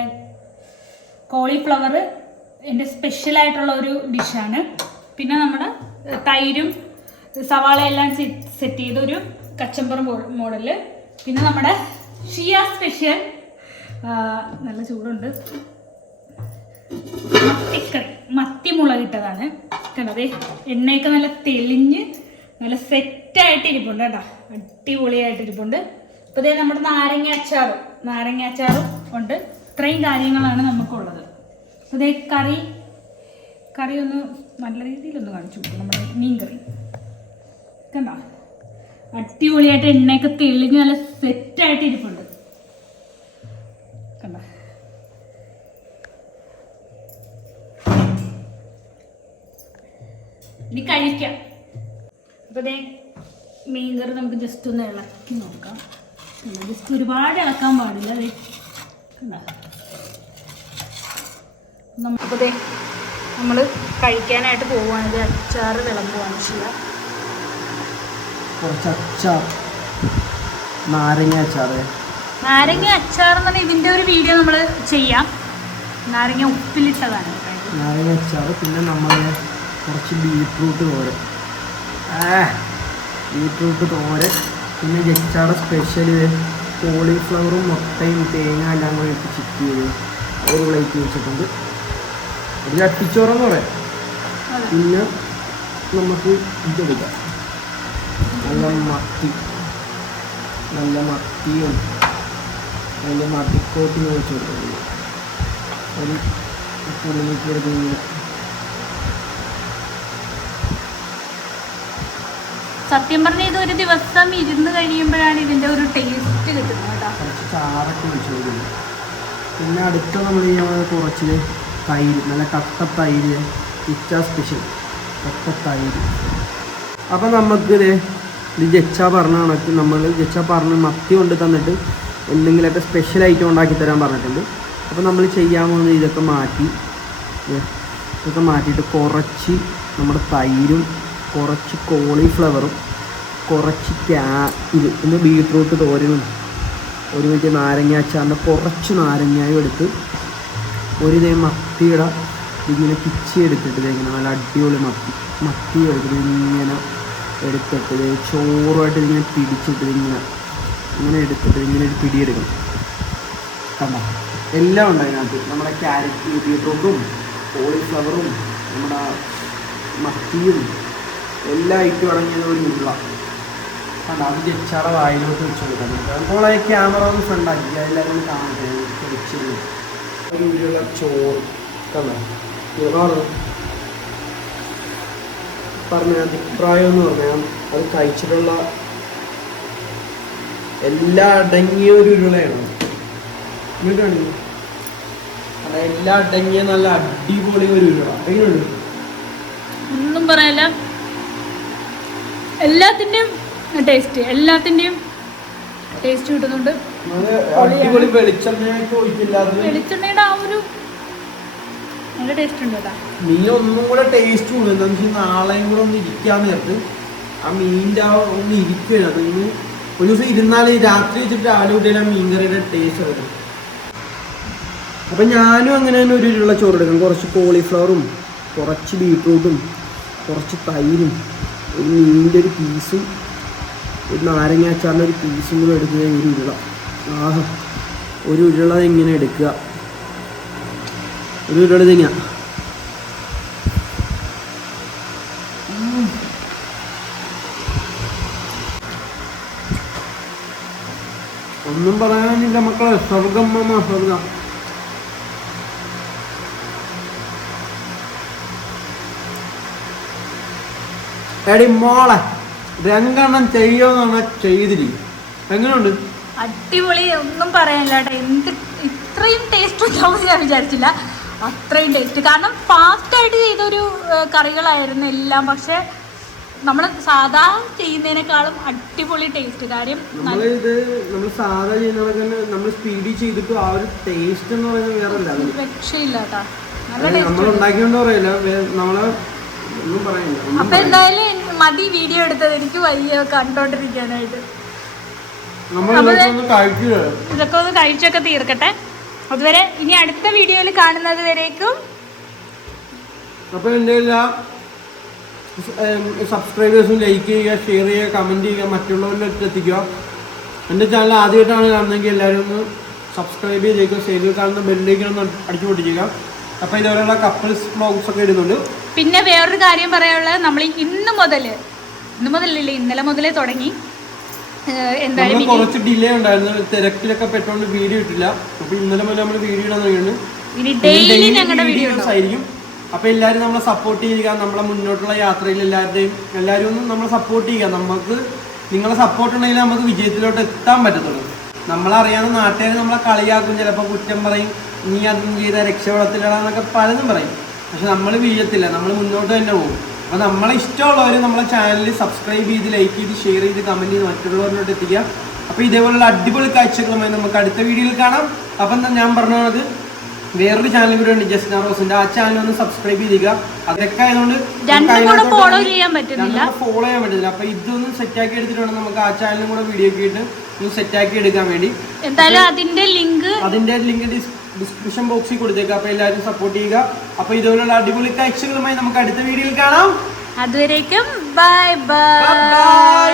കോളിഫ്ലവർ എൻ്റെ സ്പെഷ്യലായിട്ടുള്ള ഒരു ഡിഷാണ്, പിന്നെ നമ്മുടെ തൈരും സവാളയെല്ലാം സെറ്റ് ചെയ്തൊരു കച്ചമ്പർ മോഡല്, പിന്നെ നമ്മുടെ ഷിയ സ്പെഷ്യൽ നല്ല ചൂടുണ്ട് മത്തിക്കറി, മത്തി മുളകിട്ടതാണ്. കണ്ടതേ എണ്ണയൊക്കെ നല്ല തെളിഞ്ഞ് നല്ല സെറ്റായിട്ട് ഇരിപ്പുണ്ട് കേട്ടോ, അടിപൊളിയായിട്ട് ഇരിപ്പുണ്ട്. അപ്പോൾ ഇതേ നമ്മുടെ നാരങ്ങ അച്ചാറും ഉണ്ട്. ഇത്രയും കാര്യങ്ങളാണ് നമുക്കുള്ളത്. അപ്പോൾ ഇതേ കറി ഒന്ന് നല്ല രീതിയിലൊന്ന് കാണിച്ചു കൊടുക്കും. നമ്മുടെ മീൻ കറി കണ്ടോ, അടിപൊളിയായിട്ട് എണ്ണയൊക്കെ തെളിഞ്ഞ് നല്ല സെറ്റായിട്ട് ഇരിപ്പുണ്ട് കണ്ടോ. ഇനി കഴിക്കാം. അപ്പോൾ ദേ മീൻകറി നമുക്ക് ജസ്റ്റ് ഒന്ന് ഇളക്കി നോക്കാം. ജസ്റ്റ് ഒരുപാട് ഇളക്കാൻ പാടില്ല. അതെ അപ്പോൾ ദേ നമ്മൾ കഴിക്കാനായിട്ട് പോവുകയാണെങ്കിൽ അച്ചാറ് വിളമ്പുകയാണ് ചെയ്യുക. കുറച്ച് അച്ചാർ, നാരങ്ങ അച്ചാർ എന്ന് പറഞ്ഞാൽ ഇതിൻ്റെ ഒരു വീഡിയോ നമ്മൾ ചെയ്യാം. നാരങ്ങ ഉപ്പിലിട്ടതാണ് നാരങ്ങ അച്ചാർ. പിന്നെ നമ്മൾ കുറച്ച് ബീട്രൂട്ട് തോരൻ, പിന്നെ ജച്ചാടെ സ്പെഷ്യൽ കോളിഫ്ലവറും മുട്ടയും തേങ്ങ എല്ലാം കൂടി ഇട്ട് ചിക്ക് ചെയ്ത് ഒരു പ്ലേറ്റ് വെച്ചിട്ടുണ്ട്. ഒരു ചട്ടിച്ചോറെന്ന് പറയാം. പിന്നെ നമുക്ക് ഇതെടുക്കാം, നല്ല മത്തിയും നല്ല മത്തിക്കോട്ടി വെച്ച് കൊടുക്കുന്നത്. ഒരു പുളിക്ക് എടുക്കുന്നത്. സത്യം പറഞ്ഞാൽ ഇതൊരു ദിവസം ഇരുന്ന് കഴിയുമ്പോഴാണ് ഇതിൻ്റെ ഒരു ടേസ്റ്റ് കിട്ടുന്നത് കേട്ടോ. കുറച്ച് ചാറൊക്കെ ഒഴിച്ച് കൊടുക്കുന്നു. പിന്നെ അടുത്ത നമ്മൾ കുറച്ച് തൈര്, നല്ല കട്ട തൈര്, സ്പെഷ്യൽ കട്ട തൈര്. അപ്പം നമുക്ക് ഇത് ജച്ച പറഞ്ഞ കണക്ക് ജച്ച പറഞ്ഞ് മത്തി കൊണ്ട് തന്നിട്ട് എന്തെങ്കിലുമൊക്കെ സ്പെഷ്യൽ ഐറ്റം ഉണ്ടാക്കി തരാൻ പറഞ്ഞിട്ടുണ്ട്. അപ്പോൾ നമ്മൾ ചെയ്യാൻ പോകുന്നത് ഇതൊക്കെ മാറ്റിയിട്ട് കുറച്ച് നമ്മുടെ തൈരും കുറച്ച് കോളിഫ്ലവറും കുറച്ച് ഇത് ബീട്രൂട്ട് തോരനും ഒരു വലിയ നാരങ്ങ അച്ചാറിൻ്റെ കുറച്ച് നാരങ്ങയും എടുത്ത് ഒരു ഇതേ മത്തിയുടെ ഇങ്ങനെ പിച്ചി എടുത്തിട്ട് ഇങ്ങനെ നല്ല അടിപൊളി മത്തി എടുത്തിട്ട് ഇങ്ങനെ എടുത്തിട്ട് ചോറുമായിട്ട് ഇങ്ങനെ പിടിച്ചിട്ട് ഇങ്ങനെ എടുത്തിട്ട് ഇങ്ങനെ ഒരു പിടിയെടുക്കണം. കണ്ടോ, എല്ലാം ഉണ്ട് അതിനകത്ത്. നമ്മുടെ ക്യാരറ്റ്, ബീട്രൂട്ടും കോളിഫ്ലവറും നമ്മുടെ മത്തിയും എല്ലാ ഐറ്റം അടങ്ങിയത് ഒരു ഉരുള. കണ്ടോ, അത് ജച്ചാടെ വായിലോട്ട് വെച്ച് കൊടുക്കാൻ. അപ്പോൾ ആ ക്യാമറ ഒന്ന് ഫ്രണ്ടാക്കി എല്ലാവരും കാണട്ടെ. ഒരു ഉരുള ചോറ് കണ്ടോ, പറഞ്ഞ അഭിപ്രായം എന്ന് പറഞ്ഞാൽ അത് കഴിച്ചിട്ടുള്ള എല്ലാം അടങ്ങിയ ഒരു ഉരുളയാണ്. എന്നിട്ടാണ് അല്ല എല്ലാം അടങ്ങിയ നല്ല അടിപൊളി ഒരു ഉരുള. എങ്ങനെയുണ്ട്? ഒന്നും പറയാല്ല, എല്ലാത്തിൻ്റെയും ടേസ്റ്റ് കിട്ടുന്നുണ്ട്. അടിപൊളി വെളിച്ചെണ്ണയൊക്കെ ഒഴിക്കില്ലാതെ വെളിച്ചെണ്ണയുടെ ആ ഒരു നല്ല ടേസ്റ്റ് ഉണ്ട് കേട്ടോ. മീൻ ഒന്നും കൂടെ ടേസ്റ്റ് കൂടും. എന്താണെന്ന് വെച്ചാൽ നാളെയും കൂടെ ഒന്ന് ഇരിക്കാൻ നേരത്ത് ആ മീനിൻ്റെ ആ ഒന്ന് ഇരിക്കുകയാണ്. അത് ഇന്ന് ഒരു ദിവസം ഇരുന്നാൽ രാത്രി വെച്ചിട്ട് രാവിലെ കൂട്ടിയാൽ ആ മീൻ കറിയുടെ ടേസ്റ്റ് വരും. അപ്പം ഞാനും അങ്ങനെ തന്നെ ഒരു ഉരുള ചോറ് എടുക്കും. കുറച്ച് കോളിഫ്ലവറും കുറച്ച് ബീട്രൂട്ടും കുറച്ച് തൈരും ഒരു മീനിൻ്റെ ഒരു പീസും ഒരു നാരങ്ങാച്ചാറിൻ്റെ ഒരു പീസും കൂടെ എടുക്കുക. ഒരു ഉരുള ഒരു ഉരുള ഇങ്ങനെ എടുക്കുക. ഒരു ഉരുള തന്നെയാണ്. ഒന്നും പറയാനില്ല മക്കളെ, സ്വർഗം മാമ സ്വർഗം. എടി മോളെ രണ്ടെണ്ണം ചെയ്യുമെന്ന് പറഞ്ഞാൽ ചെയ്തിരിക്കും. എങ്ങനെയുണ്ട്? അടിപൊളി, ഒന്നും പറയാനില്ല കേട്ടോ. ഇത്രയും ടേസ്റ്റ് ഉണ്ടാവുമെന്ന് ഞാൻ വിചാരിച്ചില്ല. അത്രയും ടേസ്റ്റ്, കാരണം ഫാസ്റ്റായിട്ട് ചെയ്തൊരു കറികളായിരുന്നു എല്ലാം. പക്ഷെ നമ്മൾ സാധാ ചെയ്യുന്നതിനേക്കാളും അടിപൊളി ടേസ്റ്റ്. കാര്യം നമ്മൾ സാധാ ചെയ്യുന്നതൊക്കെ നമ്മൾ സ്പീഡിൽ ചെയ്തിട്ട് ആ ഒരു ടേസ്റ്റ് എന്ന് പറയുന്നത് വേറെ രക്ഷയില്ല കേട്ടോ. നമ്മൾ ഉണ്ടാക്കിയോണ്ട് പറയില്ല, നമ്മളെ ഒന്നും പറയില്ല. അപ്പൊ എന്തായാലും മതി വീഡിയോ എടുത്തത്, എനിക്ക് വയ്യ കണ്ടോണ്ടിരിക്കാനായിട്ട്. ഇതൊക്കെ ഒന്ന് കഴിച്ചൊക്കെ തീർക്കട്ടെ. അതുവരെ ഇനി അടുത്ത വീഡിയോയിൽ കാണുന്നത് വരേക്കും അപ്പോൾ എൻ്റെ എല്ലാ സബ്സ്ക്രൈബേഴ്സും ലൈക്ക് ചെയ്യുക, ഷെയർ ചെയ്യുക, കമൻറ്റ് ചെയ്യുക, മറ്റുള്ളവരിലേക്ക് എത്തിക്കുക. എൻ്റെ ചാനൽ ആദ്യമായിട്ടാണ് കാണുന്നതെങ്കിൽ എല്ലാവരും ഒന്ന് സബ്സ്ക്രൈബ് ചെയ്തേക്കുക. സൈഡിൽ കാണുന്ന ബെല്ലിലേക്ക് ഒന്ന് അടിച്ചു പൊട്ടിക്കുക. അപ്പോൾ ഇതേപോലെയുള്ള കപ്പിൾസ് വ്ലോഗ്സ് ഒക്കെ ഇടുന്നുണ്ട്. പിന്നെ വേറൊരു കാര്യം പറയാനുള്ളത്, നമ്മൾ ഇന്നലെ മുതലേ തുടങ്ങി. എന്തായാലും കുറച്ച് ഡിലേ ഉണ്ടായിരുന്നു, തിരക്കിലൊക്കെ പെട്ടോണ്ട് വീഡിയോ ഇട്ടില്ല. അപ്പോൾ ഇന്നലെ മുതൽ നമ്മൾ വീഡിയോ ഇടാൻ തുടങ്ങിയാണ്. ഡെയിലി ഞങ്ങളുടെ വീഡിയോസ് ആയിരിക്കും. അപ്പോൾ എല്ലാവരും നമ്മളെ സപ്പോർട്ട് ചെയ്യുക. നമ്മളെ മുന്നോട്ടുള്ള യാത്രയിൽ എല്ലാവരും ഒന്ന് നമ്മളെ സപ്പോർട്ട് ചെയ്യുക. നമുക്ക് നിങ്ങളെ സപ്പോർട്ട് ഉണ്ടെങ്കിൽ നമുക്ക് വിജയത്തിലോട്ട് എത്താൻ പറ്റത്തുള്ളൂ. നമ്മളറിയാവുന്ന നാട്ടുകാർ നമ്മളെ കളിയാക്കും, ചിലപ്പോൾ കുറ്റം പറയും, നീ അതും ചെയ്ത രക്ഷപ്പെടത്തില്ലാന്നൊക്കെ പലതും പറയും. പക്ഷെ നമ്മൾ വീഴത്തില്ല, നമ്മൾ മുന്നോട്ട് തന്നെ പോകും. അപ്പോൾ നമ്മളെ ഇഷ്ടമുള്ളവർ നമ്മളെ ചാനലിൽ സബ്സ്ക്രൈബ് ചെയ്ത്, ലൈക്ക് ചെയ്ത്, ഷെയർ ചെയ്ത്, കമൻറ്റ് ചെയ്ത് മറ്റുള്ളവരിലോട്ട് എത്തിക്കുക. അപ്പോൾ ഇതേപോലുള്ള അടിപൊളി കാഴ്ചകളുമായി നമുക്ക് അടുത്ത വീഡിയോയിൽ കാണാം. അപ്പം ഞാൻ പറഞ്ഞത് വേറൊരു ചാനൽ കൂടെ ഉണ്ട്, ജസ്ന റോസിന്റെ. ആ ചാനൽ ഒന്ന് സബ്സ്ക്രൈബ് ചെയ്യുക. അതൊക്കെ ആയതുകൊണ്ട് ഫോളോ ചെയ്യാൻ പറ്റുന്നില്ല. അപ്പൊ ഇതൊന്ന് സെറ്റാക്കി എടുത്തിട്ട് വേണം നമുക്ക് ആ ചാനലും കൂടെ വീഡിയോ ഒക്കെ ഇട്ട് ഒന്ന് സെറ്റാക്കി എടുക്കാൻ വേണ്ടി. എന്തായാലും അതിന്റെ ലിങ്ക് ഡിസ്ക്രിപ്ഷൻ ബോക്സിൽ കൊടുത്തേക്കാം. അപ്പൊ എല്ലാവരും സപ്പോർട്ട് ചെയ്യുക. അപ്പൊ ഇതുപോലുള്ള അടിപൊളി കാഴ്ചകളുമായി നമുക്ക് അടുത്ത വീഡിയോയിൽ കാണാം. അതുവരേക്കും ബൈ ബൈ.